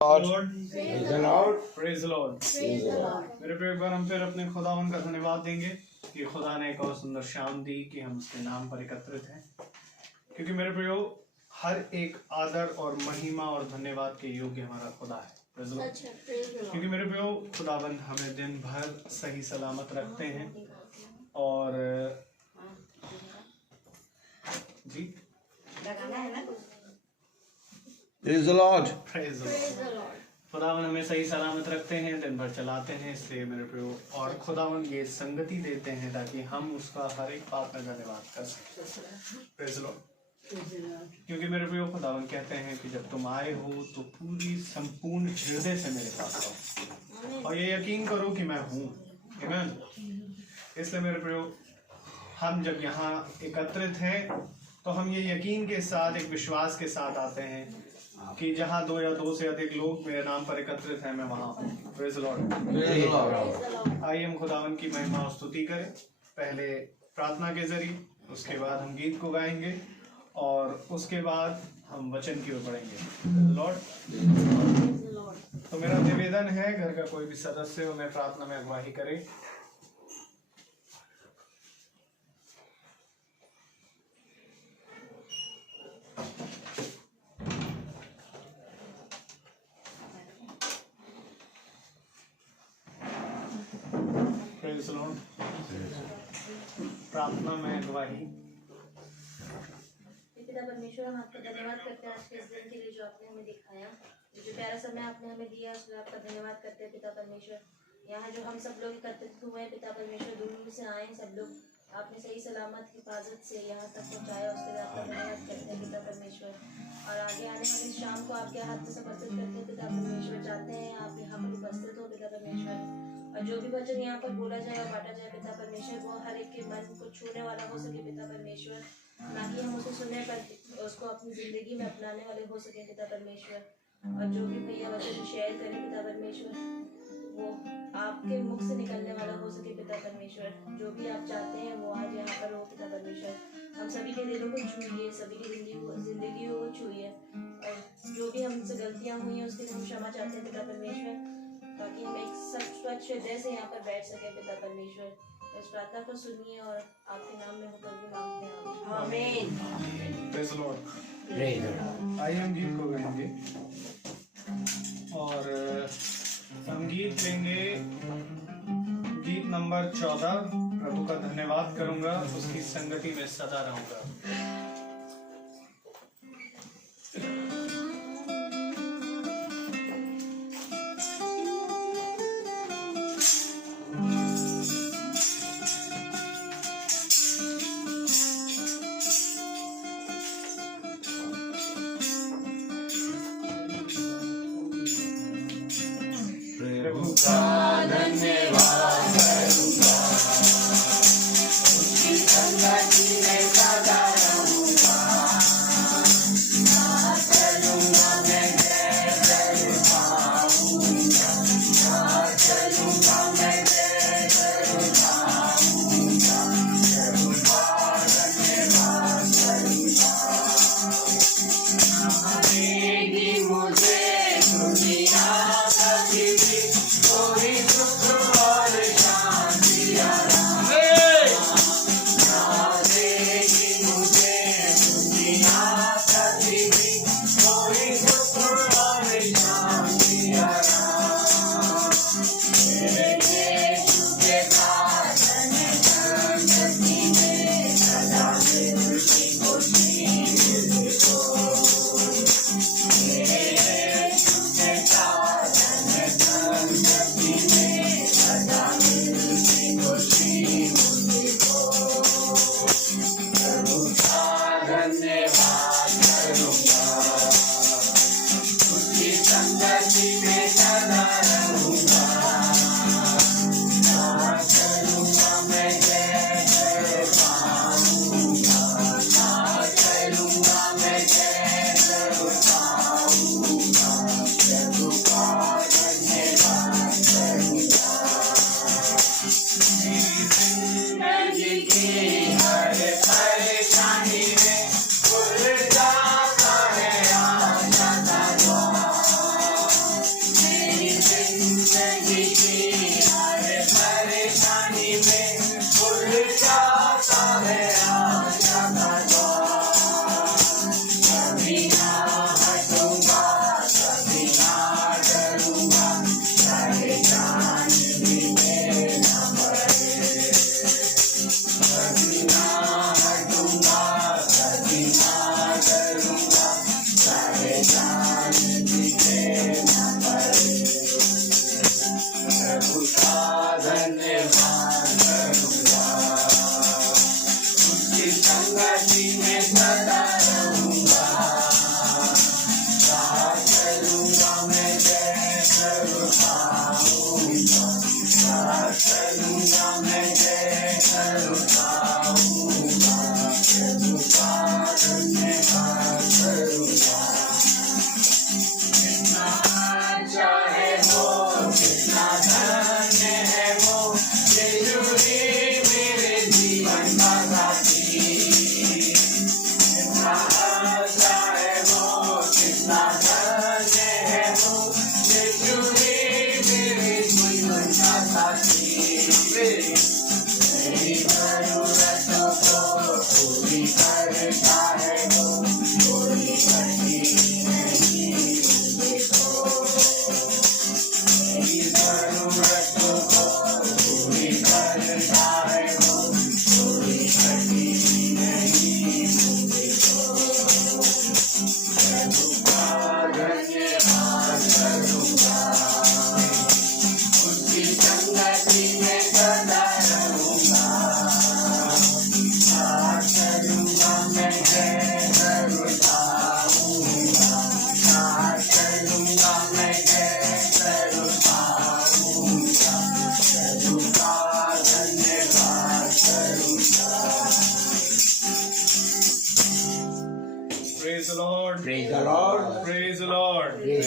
मेरे प्रिय एक बार हम फिर अपने खुदावन का धन्यवाद देंगे कि खुदा ने एक और सुंदर शाम दी कि हम उसके नाम पर एकत्रित हैं। क्योंकि मेरे प्रियो हर एक आदर और महिमा और धन्यवाद के योग्य हमारा खुदा है। क्योंकि मेरे प्रियो खुदावन हमें दिन भर सही सलामत रखते हैं और जी Praise the Lord. खुदावन हमें सही सलामत रखते हैं, दिन भर चलाते हैं, इसलिए मेरे प्रियो और खुदावन ये संगति देते हैं ताकि हम उसका हर एक बात में धन्यवाद कर सकें। Praise the Lord. क्योंकि मेरे प्रियो खुदावन कहते हैं कि जब तुम आए हो तो पूरी संपूर्ण हृदय से मेरे पास आओ और ये यकीन करो कि मैं हूँ। आमीन। इसलिए मेरे प्रियो हम जब यहाँ एकत्रित हैं तो हम ये यकीन के साथ एक विश्वास के साथ आते हैं कि जहाँ दो या दो से अधिक लोग मेरे नाम पर एकत्रित हैं मैं वहाँ हूँ। Praise the Lord. आइए हम खुदावन की महिमा और स्तुति करें, पहले प्रार्थना के जरिए, उसके बाद हम गीत को गाएंगे और उसके बाद हम वचन की ओर बढ़ेंगे। लॉर्ड, तो मेरा निवेदन है घर का कोई भी सदस्य हो मैं प्रार्थना में अगुवाई करे। प्रार्थना में अगुवाई। पिता परमेश्वर, हम आपका धन्यवाद करते हैं आज के इस दिन के लिए जो आपने हमें दिखाया, जो प्यारा समय आपने हमें दिया, उसके लिए आपका धन्यवाद करते हैं पिता परमेश्वर। यहाँ जो हम सब लोग एकत्रित हुए हैं पिता परमेश्वर, दूर दूर से आए सब लोग, आपने सही सलामत हिफाजत से यहाँ तक पहुँचाया, उसके लिए आपका धन्यवाद करते हैं पिता परमेश्वर। और आगे आने वाली इस शाम को आपके हाथ में समर्पित करते हैं पिता परमेश्वर। चाहते हैं आप यहाँ पर उपस्थित हो पिता परमेश्वर, और जो भी वचन यहाँ पर बोला जाए और बांटा जाए पिता परमेश्वर, वो हर एक के मन को छूने वाला हो सके पिता परमेश्वर, ना कि हम उसे सुने पर उसको अपनी जिंदगी में अपनाने वाले हो सके पिता परमेश्वर। और जो भी भैया वचन शेयर करें पिता परमेश्वर, वो आपके मुख से निकलने वाला हो सके पिता परमेश्वर। जो भी आप चाहते हैं वो आज यहाँ पर हो पिता परमेश्वर। हम सभी के दिलों को छूइए, सभी की जिंदगी को छूइए, और जो भी हमसे गलतियाँ हुई हैं उसके लिए हम क्षमा चाहते हैं पिता परमेश्वर, ताकि हम एक स्वच्छ हृदय से यहाँ पर बैठ सके पिता परमेश्वर। इस प्रार्थना को सुनिए और आपके नाम में होकर भी मांगते हैं, आमीन। Praise the Lord. आइए हम गीत को गाएंगे और हम गीत लेंगे गीत नंबर 14। प्रभु का धन्यवाद करूंगा, उसकी संगति में सदा रहूंगा।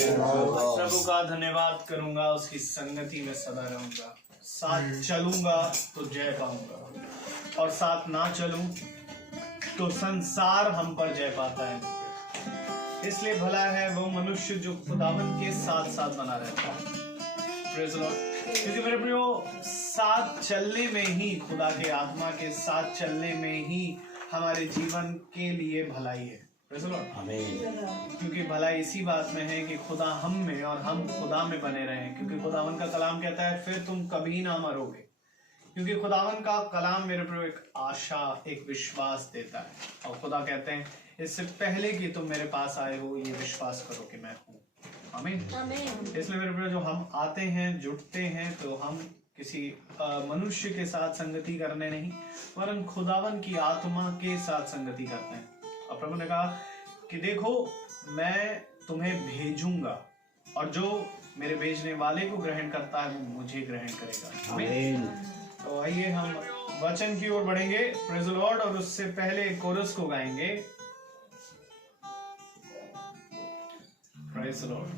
प्रभु का धन्यवाद करूंगा, उसकी संगति में सदा रहूंगा। साथ चलूंगा तो जय पाऊंगा, और साथ ना चलूं तो संसार हम पर जय पाता है। इसलिए भला है वो मनुष्य जो खुदावन के साथ साथ बना रहता है। Praise the Lord। क्योंकि मेरे प्रियो, साथ चलने में ही, खुदा के आत्मा के साथ चलने में ही हमारे जीवन के लिए भलाई है। Praise the Lord। क्योंकि भलाई इसी बात में है कि खुदा हम में और हम खुदा में बने रहें। क्योंकि खुदावन का कलाम कहता है फिर तुम कभी ना मरोगे। क्योंकि खुदावन का कलाम मेरे प्रियो एक आशा, एक विश्वास देता है। और खुदा कहते हैं इससे पहले कि तुम मेरे पास आए हो, ये विश्वास करो कि मैं हूँ। आमीन। इसलिए मेरे प्रियो, जो हम आते हैं, जुटते हैं, तो हम किसी मनुष्य के साथ संगति करने नहीं, वरन खुदावन की आत्मा के साथ संगति करते हैं। और प्रभु ने कहा कि देखो मैं तुम्हें भेजूंगा, और जो मेरे भेजने वाले को ग्रहण करता है वो मुझे ग्रहण करेगा। आमीन। तो आइए हम वचन की ओर बढ़ेंगे। Praise the Lord. और उससे पहले कोरस को गाएंगे। Praise the Lord.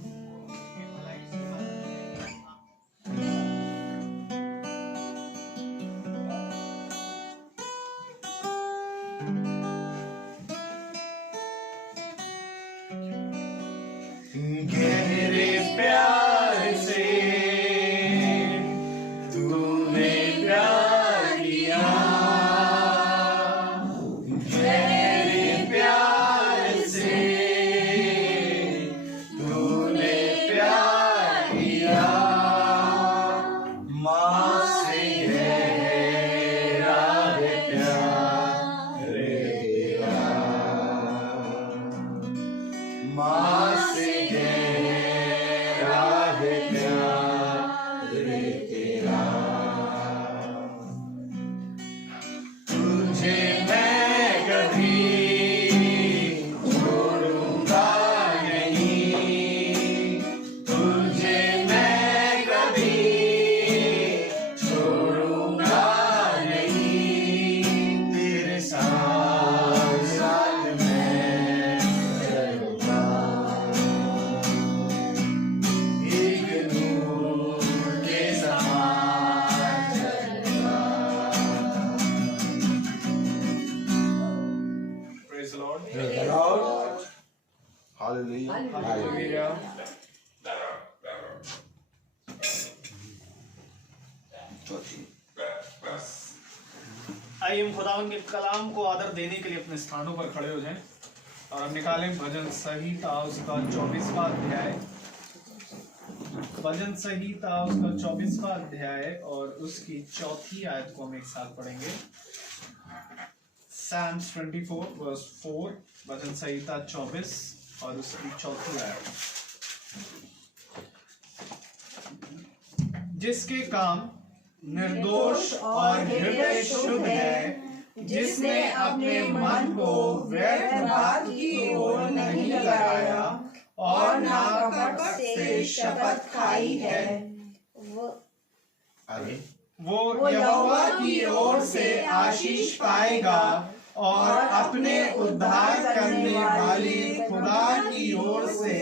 गहरे प्यार से तूने प्यार किया, गहरे प्यार से तूने प्यार किया, माँ से गहरा है प्यार तेरा, माँ से आइए हम खुदावन के कलाम को आदर देने के लिए अपने स्थानों पर खड़े हो जाएं और हम निकालें भजन संहिता उसका 24वां अध्याय। भजन संहिता उसका 24वां अध्याय और उसकी 4थी आयत को हम एक साथ पढ़ेंगे। Psalms 24 verse 4, भजन संहिता 24 और उसकी 4थी आयत। जिसके काम निर्दोष और हृदय शुद्ध है, जिसने अपने मन को व्यर्थ बात की ओर नहीं लगाया और ना कपट से शपथ खाई है, वो यहोवा की ओर से आशीष पाएगा और अपने उद्धार करने वाली खुदा की ओर से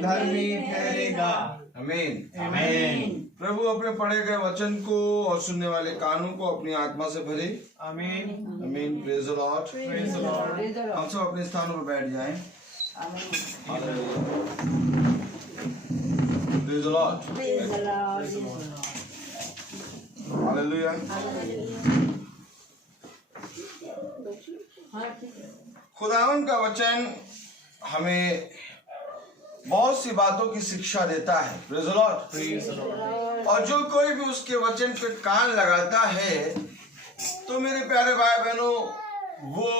धर्मी ठहरेगा। आमीन। आमीन। प्रभु अपने पढ़े गए वचन को और सुनने वाले कानों को अपनी आत्मा से भरे। आमीन। आमीन। Praise the Lord. Praise the Lord. हम सब अपने स्थानों पर बैठ जाएं। Praise the Lord. हालेलुया। खुदावन का वचन हमें बहुत सी बातों की शिक्षा देता है। Praise the Lord. और जो कोई भी उसके वचन पे कान लगाता है तो मेरे प्यारे भाई बहनों वो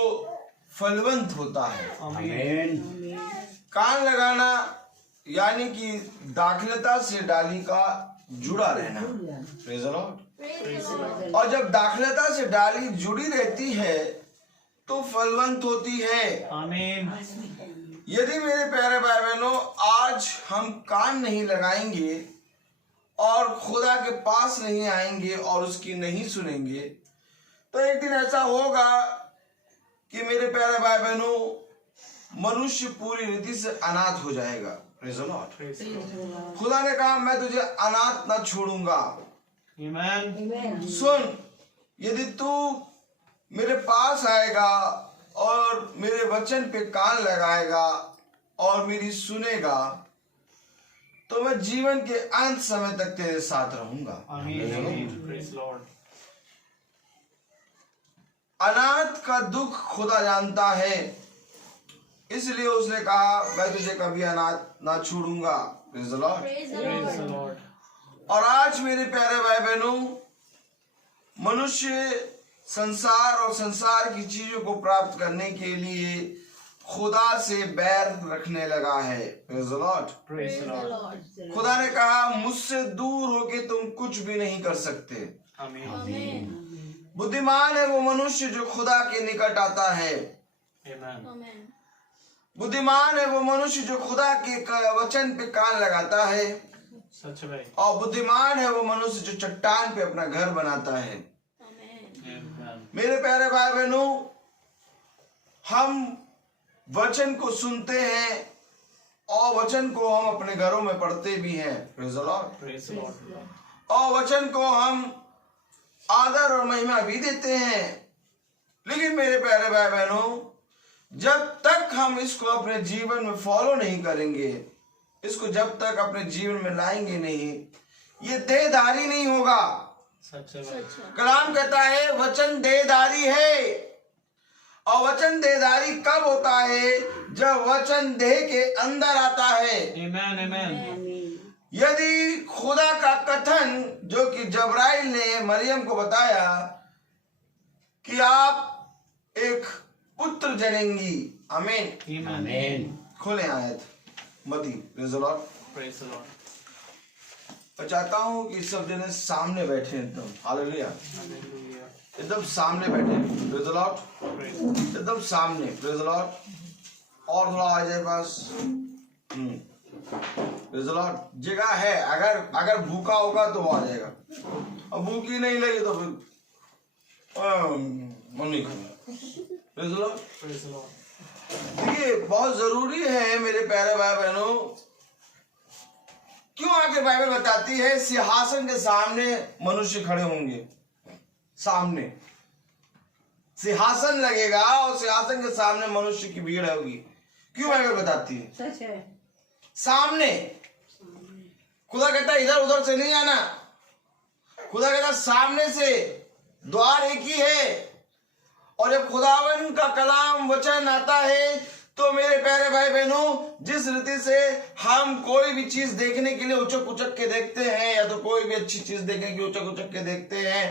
फलवंत होता है। आमीन। कान लगाना यानी कि दाखलता से डाली का जुड़ा रहना। Praise the Lord. और जब दाखलता से डाली जुड़ी रहती है तो फलवंत होती है। आमीन। यदि मेरे प्यारे भाई बहनों आज हम कान नहीं लगाएंगे और खुदा के पास नहीं आएंगे और उसकी नहीं सुनेंगे तो एक दिन ऐसा होगा कि मेरे प्यारे भाई बहनों मनुष्य पूरी रीति से अनाथ हो जाएगा। Praise the Lord. Praise the Lord. खुदा ने कहा मैं तुझे अनाथ न छोड़ूंगा। Amen. सुन, यदि तू मेरे पास आएगा और मेरे वचन पे कान लगाएगा और मेरी सुनेगा तो मैं जीवन के अंत समय तक तेरे साथ रहूंगा। Amen. Praise the Lord. अनाथ का दुख खुदा जानता है, इसलिए उसने कहा मैं तुझे कभी अनाथ ना छोड़ूंगा। Praise the Lord. Praise the Praise the Lord. Lord. और आज मेरे प्यारे भाई बहनों, मनुष्य संसार और संसार की चीजों को प्राप्त करने के लिए खुदा से बैर रखने लगा है। Praise the Lord. Praise the Praise the Lord. Lord. खुदा ने कहा मुझसे दूर होके तुम कुछ भी नहीं कर सकते। Amen. Amen. बुद्धिमान है वो मनुष्य जो खुदा के निकट आता है। Amen. Amen. बुद्धिमान है वो मनुष्य जो खुदा के वचन पे कान लगाता है। सच है भाई। और बुद्धिमान है वो मनुष्य जो चट्टान पे अपना घर बनाता है। Amen. Amen. मेरे प्यारे भाई बहनों, हम वचन को सुनते हैं और वचन को हम अपने घरों में पढ़ते भी हैं। Praise the Lord. Praise the Lord. और वचन को हम आदर और महिमा भी देते हैं। लेकिन मेरे प्यारे भाई बहनों, जब तक हम इसको अपने जीवन में फॉलो नहीं करेंगे, इसको जब तक अपने जीवन में लाएंगे नहीं, ये देहधारी नहीं होगा। सच है भाई। कलाम कहता है वचन देहधारी है। और वचन देहधारी कब होता है? जब वचन देह के अंदर आता है। Amen. Amen. यदि खुदा का कथन जो कि जबराइल ने मरियम को बताया कि आप एक पुत्र जनेंगी। आमीन। Amen. खोले आयत मती। Praise the Lord. Praise the Lord. मैं चाहता हूँ कि सब जने सामने बैठे एकदम। हालेलुया। Hallelujah. एकदम सामने बैठे। Praise the Lord. Praise the Lord. एकदम सामने। Praise the Lord. और थोड़ा आ जाए पास। Praise the Lord. जगह है, अगर भूखा होगा तो वो आ जाएगा, अब भूखी नहीं लगी तो फिर मन नहीं खाना। Praise the Lord. Praise the Lord. देखिए बहुत जरूरी है मेरे प्यारे भाई बहनों, क्यों आगे बाइबल बताती है सिंहासन के सामने मनुष्य खड़े होंगे। सामने सिंहासन लगेगा और सिंहासन के सामने मनुष्य की भीड़ होगी। क्यों बाइबल बताती है? सच है। सामने खुदा कहता है इधर उधर से नहीं आना। खुदा कहता है सामने से, द्वार एक ही है। और जब खुदावन का कलाम वचन आता है तो मेरे प्यारे भाई बहनों, जिस रीति से हम कोई भी चीज देखने के लिए उचक उचक के देखते हैं, या तो कोई भी अच्छी चीज देखने के लिए उचक उचक के देखते हैं,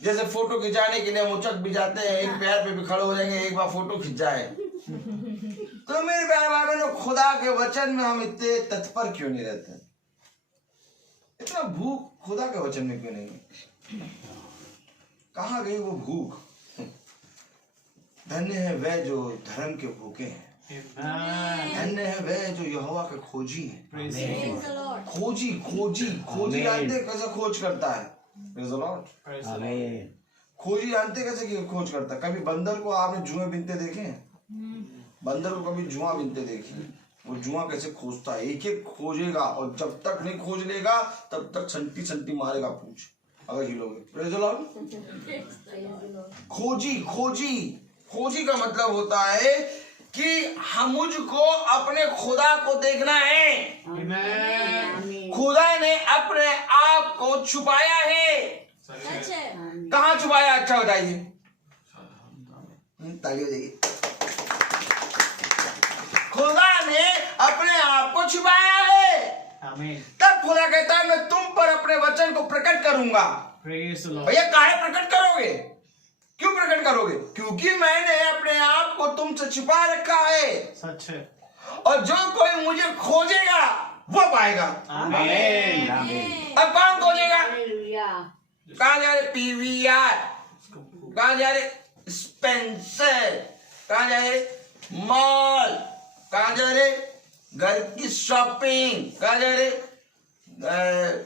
जैसे फोटो खिंचाने के लिए हम उचक भी जाते हैं, एक पैर पे भी खड़े हो जाएंगे एक बार फोटो खिंच जाए। तो मेरे प्यारे भाई बहनों, खुदा के वचन में हम इतने तत्पर क्यों नहीं रहते? इतना भूख खुदा के वचन में क्यों नहीं? कहाँ गई वो भूख? धन्य है वह जो धर्म के भूखे हैं। Amen. धन्य है वह जो यहोवा के खोजी हैं। Praise the Praise Lord. the Lord. खोजी खोजी खोजी जानते कैसे खोज करता है? Praise the Lord. Praise the Lord. खोजी जानते कैसे कि खोज करता है? कभी बंदर को आपने जुए बिनते देखे हैं? बंदर को कभी जुआ बिनते देखे हैं? वो जुआ कैसे खोजता है? एक एक खोजेगा और जब तक नहीं खोज लेगा तब तक संटी संटी मारेगा पूछ, अगर हिलोगे। Praise the Lord. Praise the Lord. खोजी खोजी खोजी का मतलब होता है कि हम मुझको अपने खुदा को देखना है। Amen. खुदा ने अपने आप को छुपाया है। सच है। कहाँ छुपाया? अच्छा बताइए। ताली बजाइए। खुदा ने अपने आप को छुपाया है। Amen. तब खुदा कहता है मैं तुम पर अपने वचन को प्रकट करूंगा। Praise the Lord. भैया काहे प्रकट करोगे? क्यों प्रकट करोगे? क्योंकि मैंने अपने आप को तुमसे छिपा रखा है। सच है। और जो कोई मुझे खोजेगा वो पाएगा। Amen. अब कौन खोजेगा? हालेलुया। कहाँ जा रहे? पीवीआर, कहाँ जा रहे? स्पेंसर, कहाँ जा रहे? मॉल, कहाँ जा रहे? घर की शॉपिंग, कहाँ जा रहे?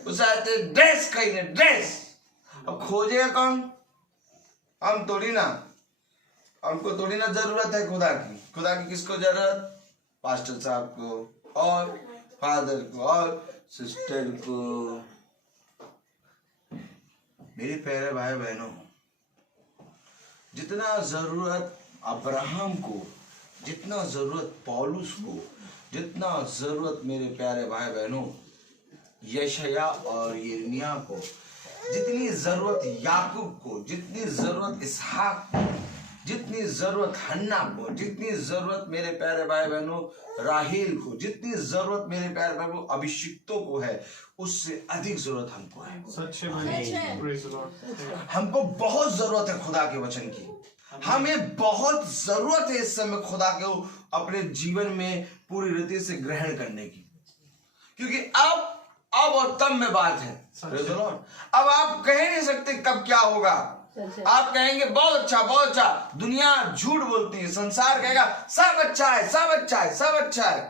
उसे आते ड्रेस खरीदने, ड्रेस। अब खोजेगा कौन? हम थोड़ी ना, हमको थोड़ी ना जरूरत है खुदा की। खुदा की किसको जरूरत? पास्टर साहब को और फादर को और सिस्टर को। मेरे प्यारे भाई बहनों, जितना जरूरत अब्राहम को, जितना जरूरत पौलुस को, जितना जरूरत मेरे प्यारे भाई बहनों यशाया और यिर्मयाह को, जितनी जरूरत याकूब को, जितनी जरूरत इसहाक को, जितनी जरूरत हन्ना को, जितनी जरूरत मेरे प्यारे भाई बहनों राहेल को, जितनी जरूरत मेरे प्यारे बहनों अभिषिक्तों को है, उससे अधिक जरूरत हमको है। सच है भाई। Praise the Lord। हमको बहुत जरूरत है खुदा के वचन की। हमें बहुत जरूरत है इस समय खुदा को अपने जीवन में पूरी रीति से ग्रहण करने की, क्योंकि अब और तब में बात है। Praise the Lord। अब आप कह नहीं सकते कब क्या होगा। आप कहेंगे बहुत अच्छा, बहुत अच्छा। दुनिया झूठ बोलती है, संसार कहेगा सब अच्छा है, सब अच्छा है, सब अच्छा है,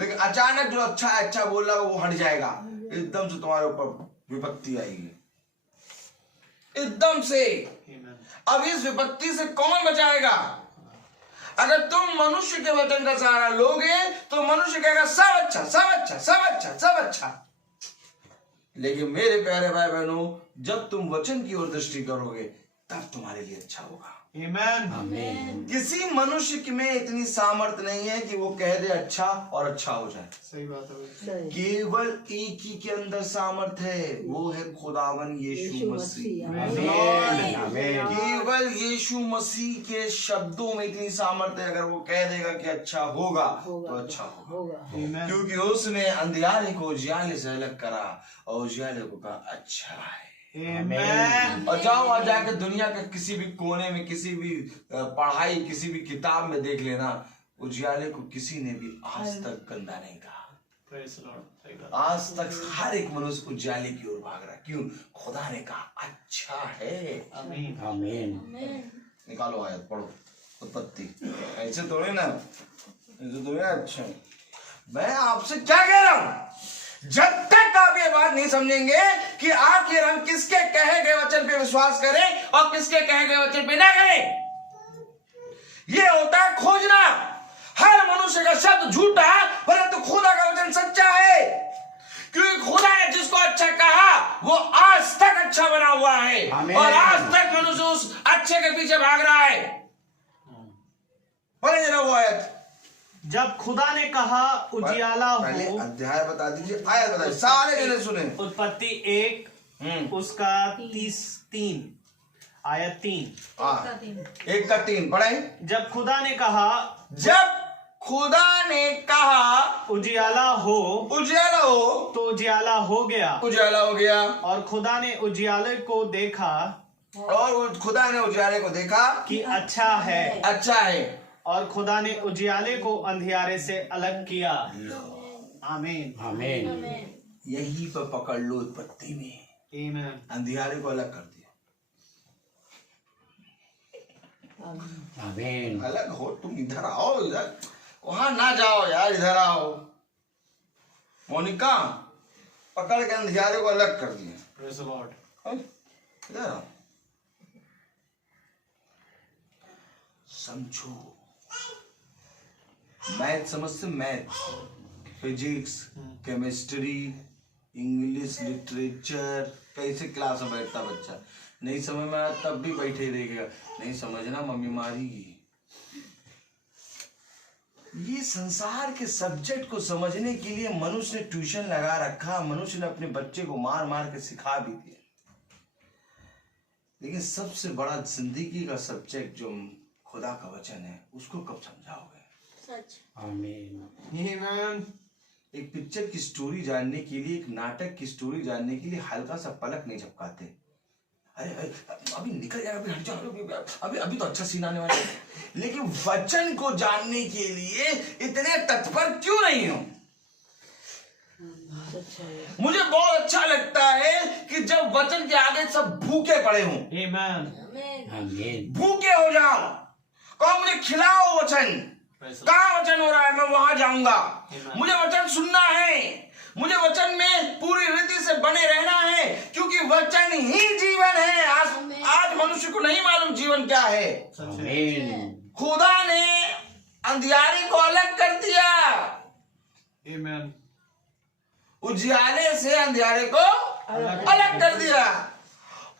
लेकिन अचानक जो अच्छा है, अच्छा बोल रहा है वो हट जाएगा। एकदम से तुम्हारे ऊपर विपत्ति आएगी, एकदम से। अब इस विपत्ति से कौन बचाएगा? अगर तुम मनुष्य के वचन का सहारा लोगे तो मनुष्य कहेगा सब अच्छा, सब अच्छा, सब अच्छा, सब अच्छा। लेकिन मेरे प्यारे भाई बहनों, जब तुम वचन की ओर दृष्टि करोगे तब तुम्हारे लिए अच्छा होगा। आमीन। किसी मनुष्य में इतनी सामर्थ्य नहीं है कि वो कह दे अच्छा और अच्छा हो जाए। सही बात है। केवल एक ही के अंदर सामर्थ्य है, वो है खुदावन यीशु मसीह। केवल यीशु मसीह के शब्दों में इतनी सामर्थ्य है, अगर वो कह देगा कि अच्छा होगा तो अच्छा होगा। क्योंकि उसने अंधियारे को उजियाले से अलग करा और उजियाले को कहा अच्छा है। और जाओ और जाकर दुनिया के किसी भी कोने में, किसी भी पढ़ाई, किसी भी किताब में देख लेना, उजियाले को किसी ने भी आज तक गंदा नहीं कहा। आज तक हर एक मनुष्य उजियाले की ओर भाग रहा। क्यों? खुदा ने कहा अच्छा है। आमीन। निकालो आयत, पढ़ो उत्पत्ति। ऐसे थोड़े ना, ऐसे थोड़े। अच्छा, मैं आपसे क्या कह रहा हूं, जब तक आप ये बात नहीं समझेंगे कि आखिर हम किसके कहे गए वचन पे विश्वास करें और किसके कहे गए वचन पे ना करें। ये होता है खोजना। हर मनुष्य का शब्द झूठा, परंतु खुदा का वचन सच्चा है, क्योंकि खुदा ने जिसको अच्छा कहा वो आज तक अच्छा बना हुआ है और आज तक मनुष्य उस अच्छे के पीछे भाग रहा है। पढ़े जरा वो आयत। जब खुदा ने कहा उजियाला हो, पहले अध्याय बता दीजिए, आयत बताइए, सारे जने सुने। उत्पत्ति 1 उसका 3 आयत 3 1 का 3 पढ़ाई। जब खुदा ने कहा, जब खुदा ने कहा उजियाला हो, उजियाला हो, तो उजियाला हो गया। उजियाला हो गया। और खुदा ने उजियाले को देखा, और खुदा ने उजियाले को देखा कि अच्छा है। अच्छा है। और खुदा ने उजियाले को अंधियारे से अलग किया। आमीन। आमीन। यही पर पकड़ लो उत्पत्ति में। आमीन। अंधियारे को अलग कर दिया। आमीन। अलग हो, तुम इधर आओ, इधर वहां ना जाओ यार, इधर आओ। मोनिका, पकड़ के अंधियारे को अलग कर दिया। Praise the Lord। इधर आओ, समझो। मैथ समझते, math, physics, chemistry, English, literature, कैसे क्लास में बैठता बच्चा, नहीं समझ में आया तब भी बैठे रहेगा, नहीं समझना मम्मी मारेगी। ये संसार के सब्जेक्ट को समझने के लिए मनुष्य ने ट्यूशन लगा रखा, मनुष्य ने अपने बच्चे को मार मार के सिखा भी दिया, लेकिन सबसे बड़ा जिंदगी का सब्जेक्ट जो खुदा का वचन है, उसको कब समझाओगे? सच। आमीन। एक पिक्चर की स्टोरी जानने के लिए, एक नाटक की स्टोरी जानने के लिए हल्का सा पलक नहीं झपकाते। अरे अभी निकल जाएगा, अभी हट जाओ, अभी तो अच्छा सीन आने वाला है। लेकिन वचन को जानने के लिए इतने तत्पर क्यों नहीं हो? मुझे बहुत अच्छा लगता है कि जब वचन के आगे सब भूखे पड़े हों। आमीन। भूखे हो जाओ, कहो मुझे खिलाओ वचन। कहाँ वचन हो रहा है, मैं वहां जाऊंगा। मुझे वचन सुनना है, मुझे वचन में पूरी रीति से बने रहना है, क्योंकि वचन ही जीवन है। आज मनुष्य को नहीं मालूम जीवन क्या है। आमीन। खुदा ने अंधियारे को अलग कर दिया। Amen. उजियाले से अंधियारे को अलग कर दिया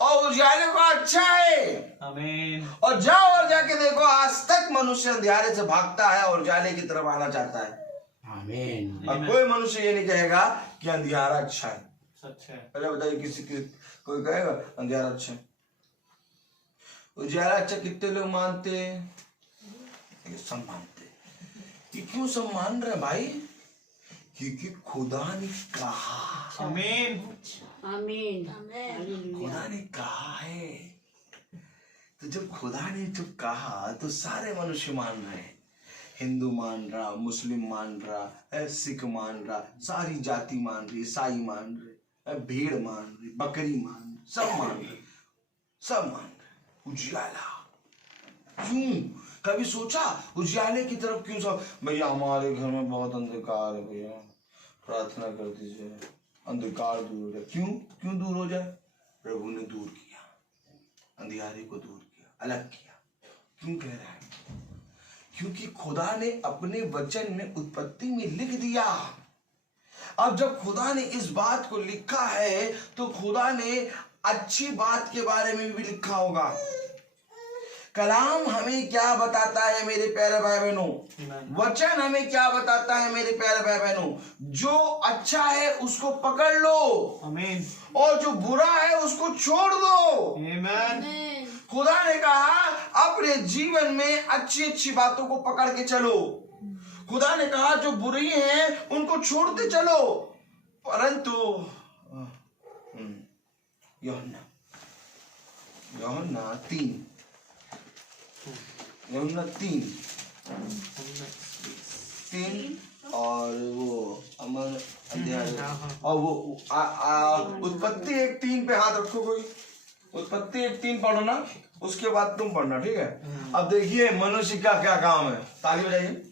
और उजियाले को अच्छा है। Amen. और जाओ और जाके देखो, आज तक मनुष्य अंधियारे से भागता है और उजाले की तरफ आना चाहता है। आमीन। अब कोई मनुष्य ये नहीं कहेगा कि अंधियारा अच्छा है। सच है। पहले बताइए, कोई कहेगा अंधियारा अच्छा है? उजाला अच्छा कितने लोग मानते हैं? ये सब मानते हैं। ये क्यों सब मान रहे हैं भाई? क्योंकि खुदा ने कहा। Amen. आमीन। खुदा ने कहा है। तो जब खुदा ने जब कहा तो सारे मनुष्य मान रहे हैं। हिंदू मान रहा, मुस्लिम मान रहा, सिख मान रहा, सारी जाति मान रही, ईसाई मान रहे, भीड़ मान रही, बकरी मान रही, सब मान रहे, सब मान रहे। उजियाला क्यों? कभी सोचा उजियाले की तरफ क्यों सब? भैया हमारे घर में बहुत अंधकार है, भैया प्रार्थना कर दीजिए अंधकार दूर हो जाए। क्यों क्यों दूर हो जाए? प्रभु ने दूर किया, अंधियारे को दूर किया, अलग किया। क्यों कह रहा है? क्योंकि खुदा ने अपने वचन में उत्पत्ति में लिख दिया। अब जब खुदा ने इस बात को लिखा है तो खुदा ने अच्छी बात के बारे में भी लिखा होगा। कलाम हमें क्या बताता है मेरे प्यारे भाई बहनों? वचन हमें क्या बताता है मेरे प्यारे भाई बहनों? जो अच्छा है उसको पकड़ लो, Amen. और जो बुरा है उसको छोड़ दो। Amen. खुदा ने कहा अपने जीवन में अच्छी अच्छी बातों को पकड़ के चलो। खुदा ने कहा जो बुरी हैं उनको छोड़ते चलो। परंतु यूहन्ना 3 और वो अमर अध्याय और वो उत्पत्ति 1:3 पे हाथ रखो कोई। उत्पत्ति 1:3 पढ़ो ना, उसके बाद तुम पढ़ना, ठीक है? अब देखिए मनुष्य का क्या काम है। ताली बजाइए।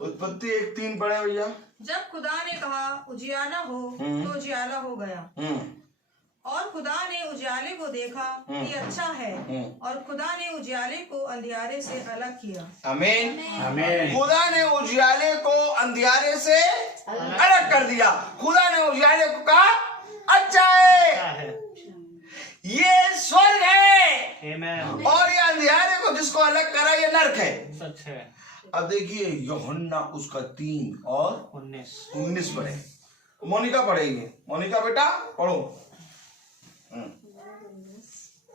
उत्पत्ति 1:3 पढ़े भैया। जब खुदा ने कहा उजियाला हो तो उजियाला हो गया, और खुदा ने उजियाले को देखा कि अच्छा है, और खुदा ने उजियाले को अंधियारे से अलग किया। आमीन। आमीन। खुदा ने उजियाले को अंधियारे से अलग कर दिया। खुदा ने उजियाले को कहा अच्छा है, ये स्वर्ग है। Amen. और ये अंधियारे को जिसको अलग करा ये नरक है। सच है। अब देखिए यूहन्ना उसका 3 और 19 पढ़े। मोनिका पढ़ेगी। मोनिका बेटा पढ़ो।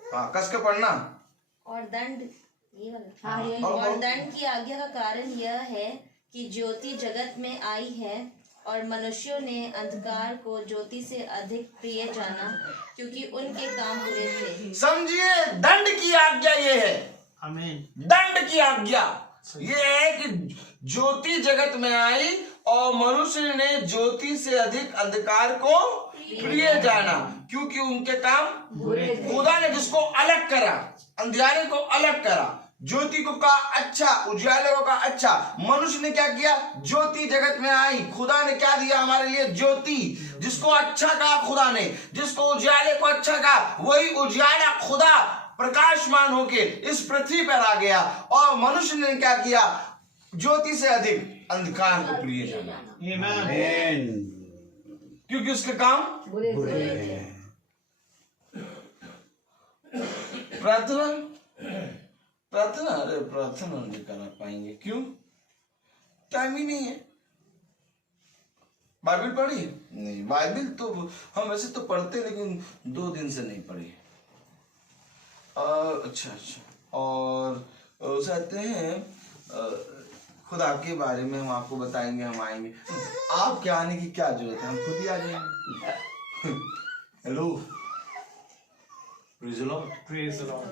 हाँ कस के पढ़ना। और दंड ये वाला और दंड की आज्ञा का कारण यह है कि ज्योति जगत में आई है और मनुष्यों ने अंधकार को ज्योति से अधिक प्रिय जाना, क्योंकि उनके काम बुरे थे। समझिए दंड की आज्ञा ये है। Amen. दंड की आज्ञा ये है कि ज्योति जगत में आई और मनुष्य ने ज्योति से अधिक अंधकार को प्रिय जाना, क्योंकि उनके काम बुरे थे। खुदा ने जिसको अलग करा, अंधियारे को अलग करा, ज्योति को कहा अच्छा, उजियाले को कहा अच्छा। मनुष्य ने क्या किया? ज्योति जगत में आई। खुदा ने क्या दिया हमारे लिए? ज्योति। जिसको अच्छा कहा खुदा ने, जिसको उजियाले को अच्छा कहा, वही उजियाला खुदा प्रकाशमान होके इस पृथ्वी पर आ गया। और मनुष्य ने क्या किया? ज्योति से अधिक अंधकार को प्रिय जाना। Amen. क्योंकि उसके काम बुरे थे। प्रार्थना अरे प्रार्थना नहीं कर पाएंगे। क्यों? टाइम ही नहीं है। बाइबल पढ़ी? नहीं, बाइबल तो हम वैसे तो पढ़ते लेकिन 2 दिन से नहीं पढ़ी। अच्छा। और कहते हैं खुदा के बारे में हम आपको बताएंगे, हम आएंगे। आपके आने की क्या जरूरत है? हम खुद ही आ जाएंगे। Hello, praise the Lord. Praise the Lord.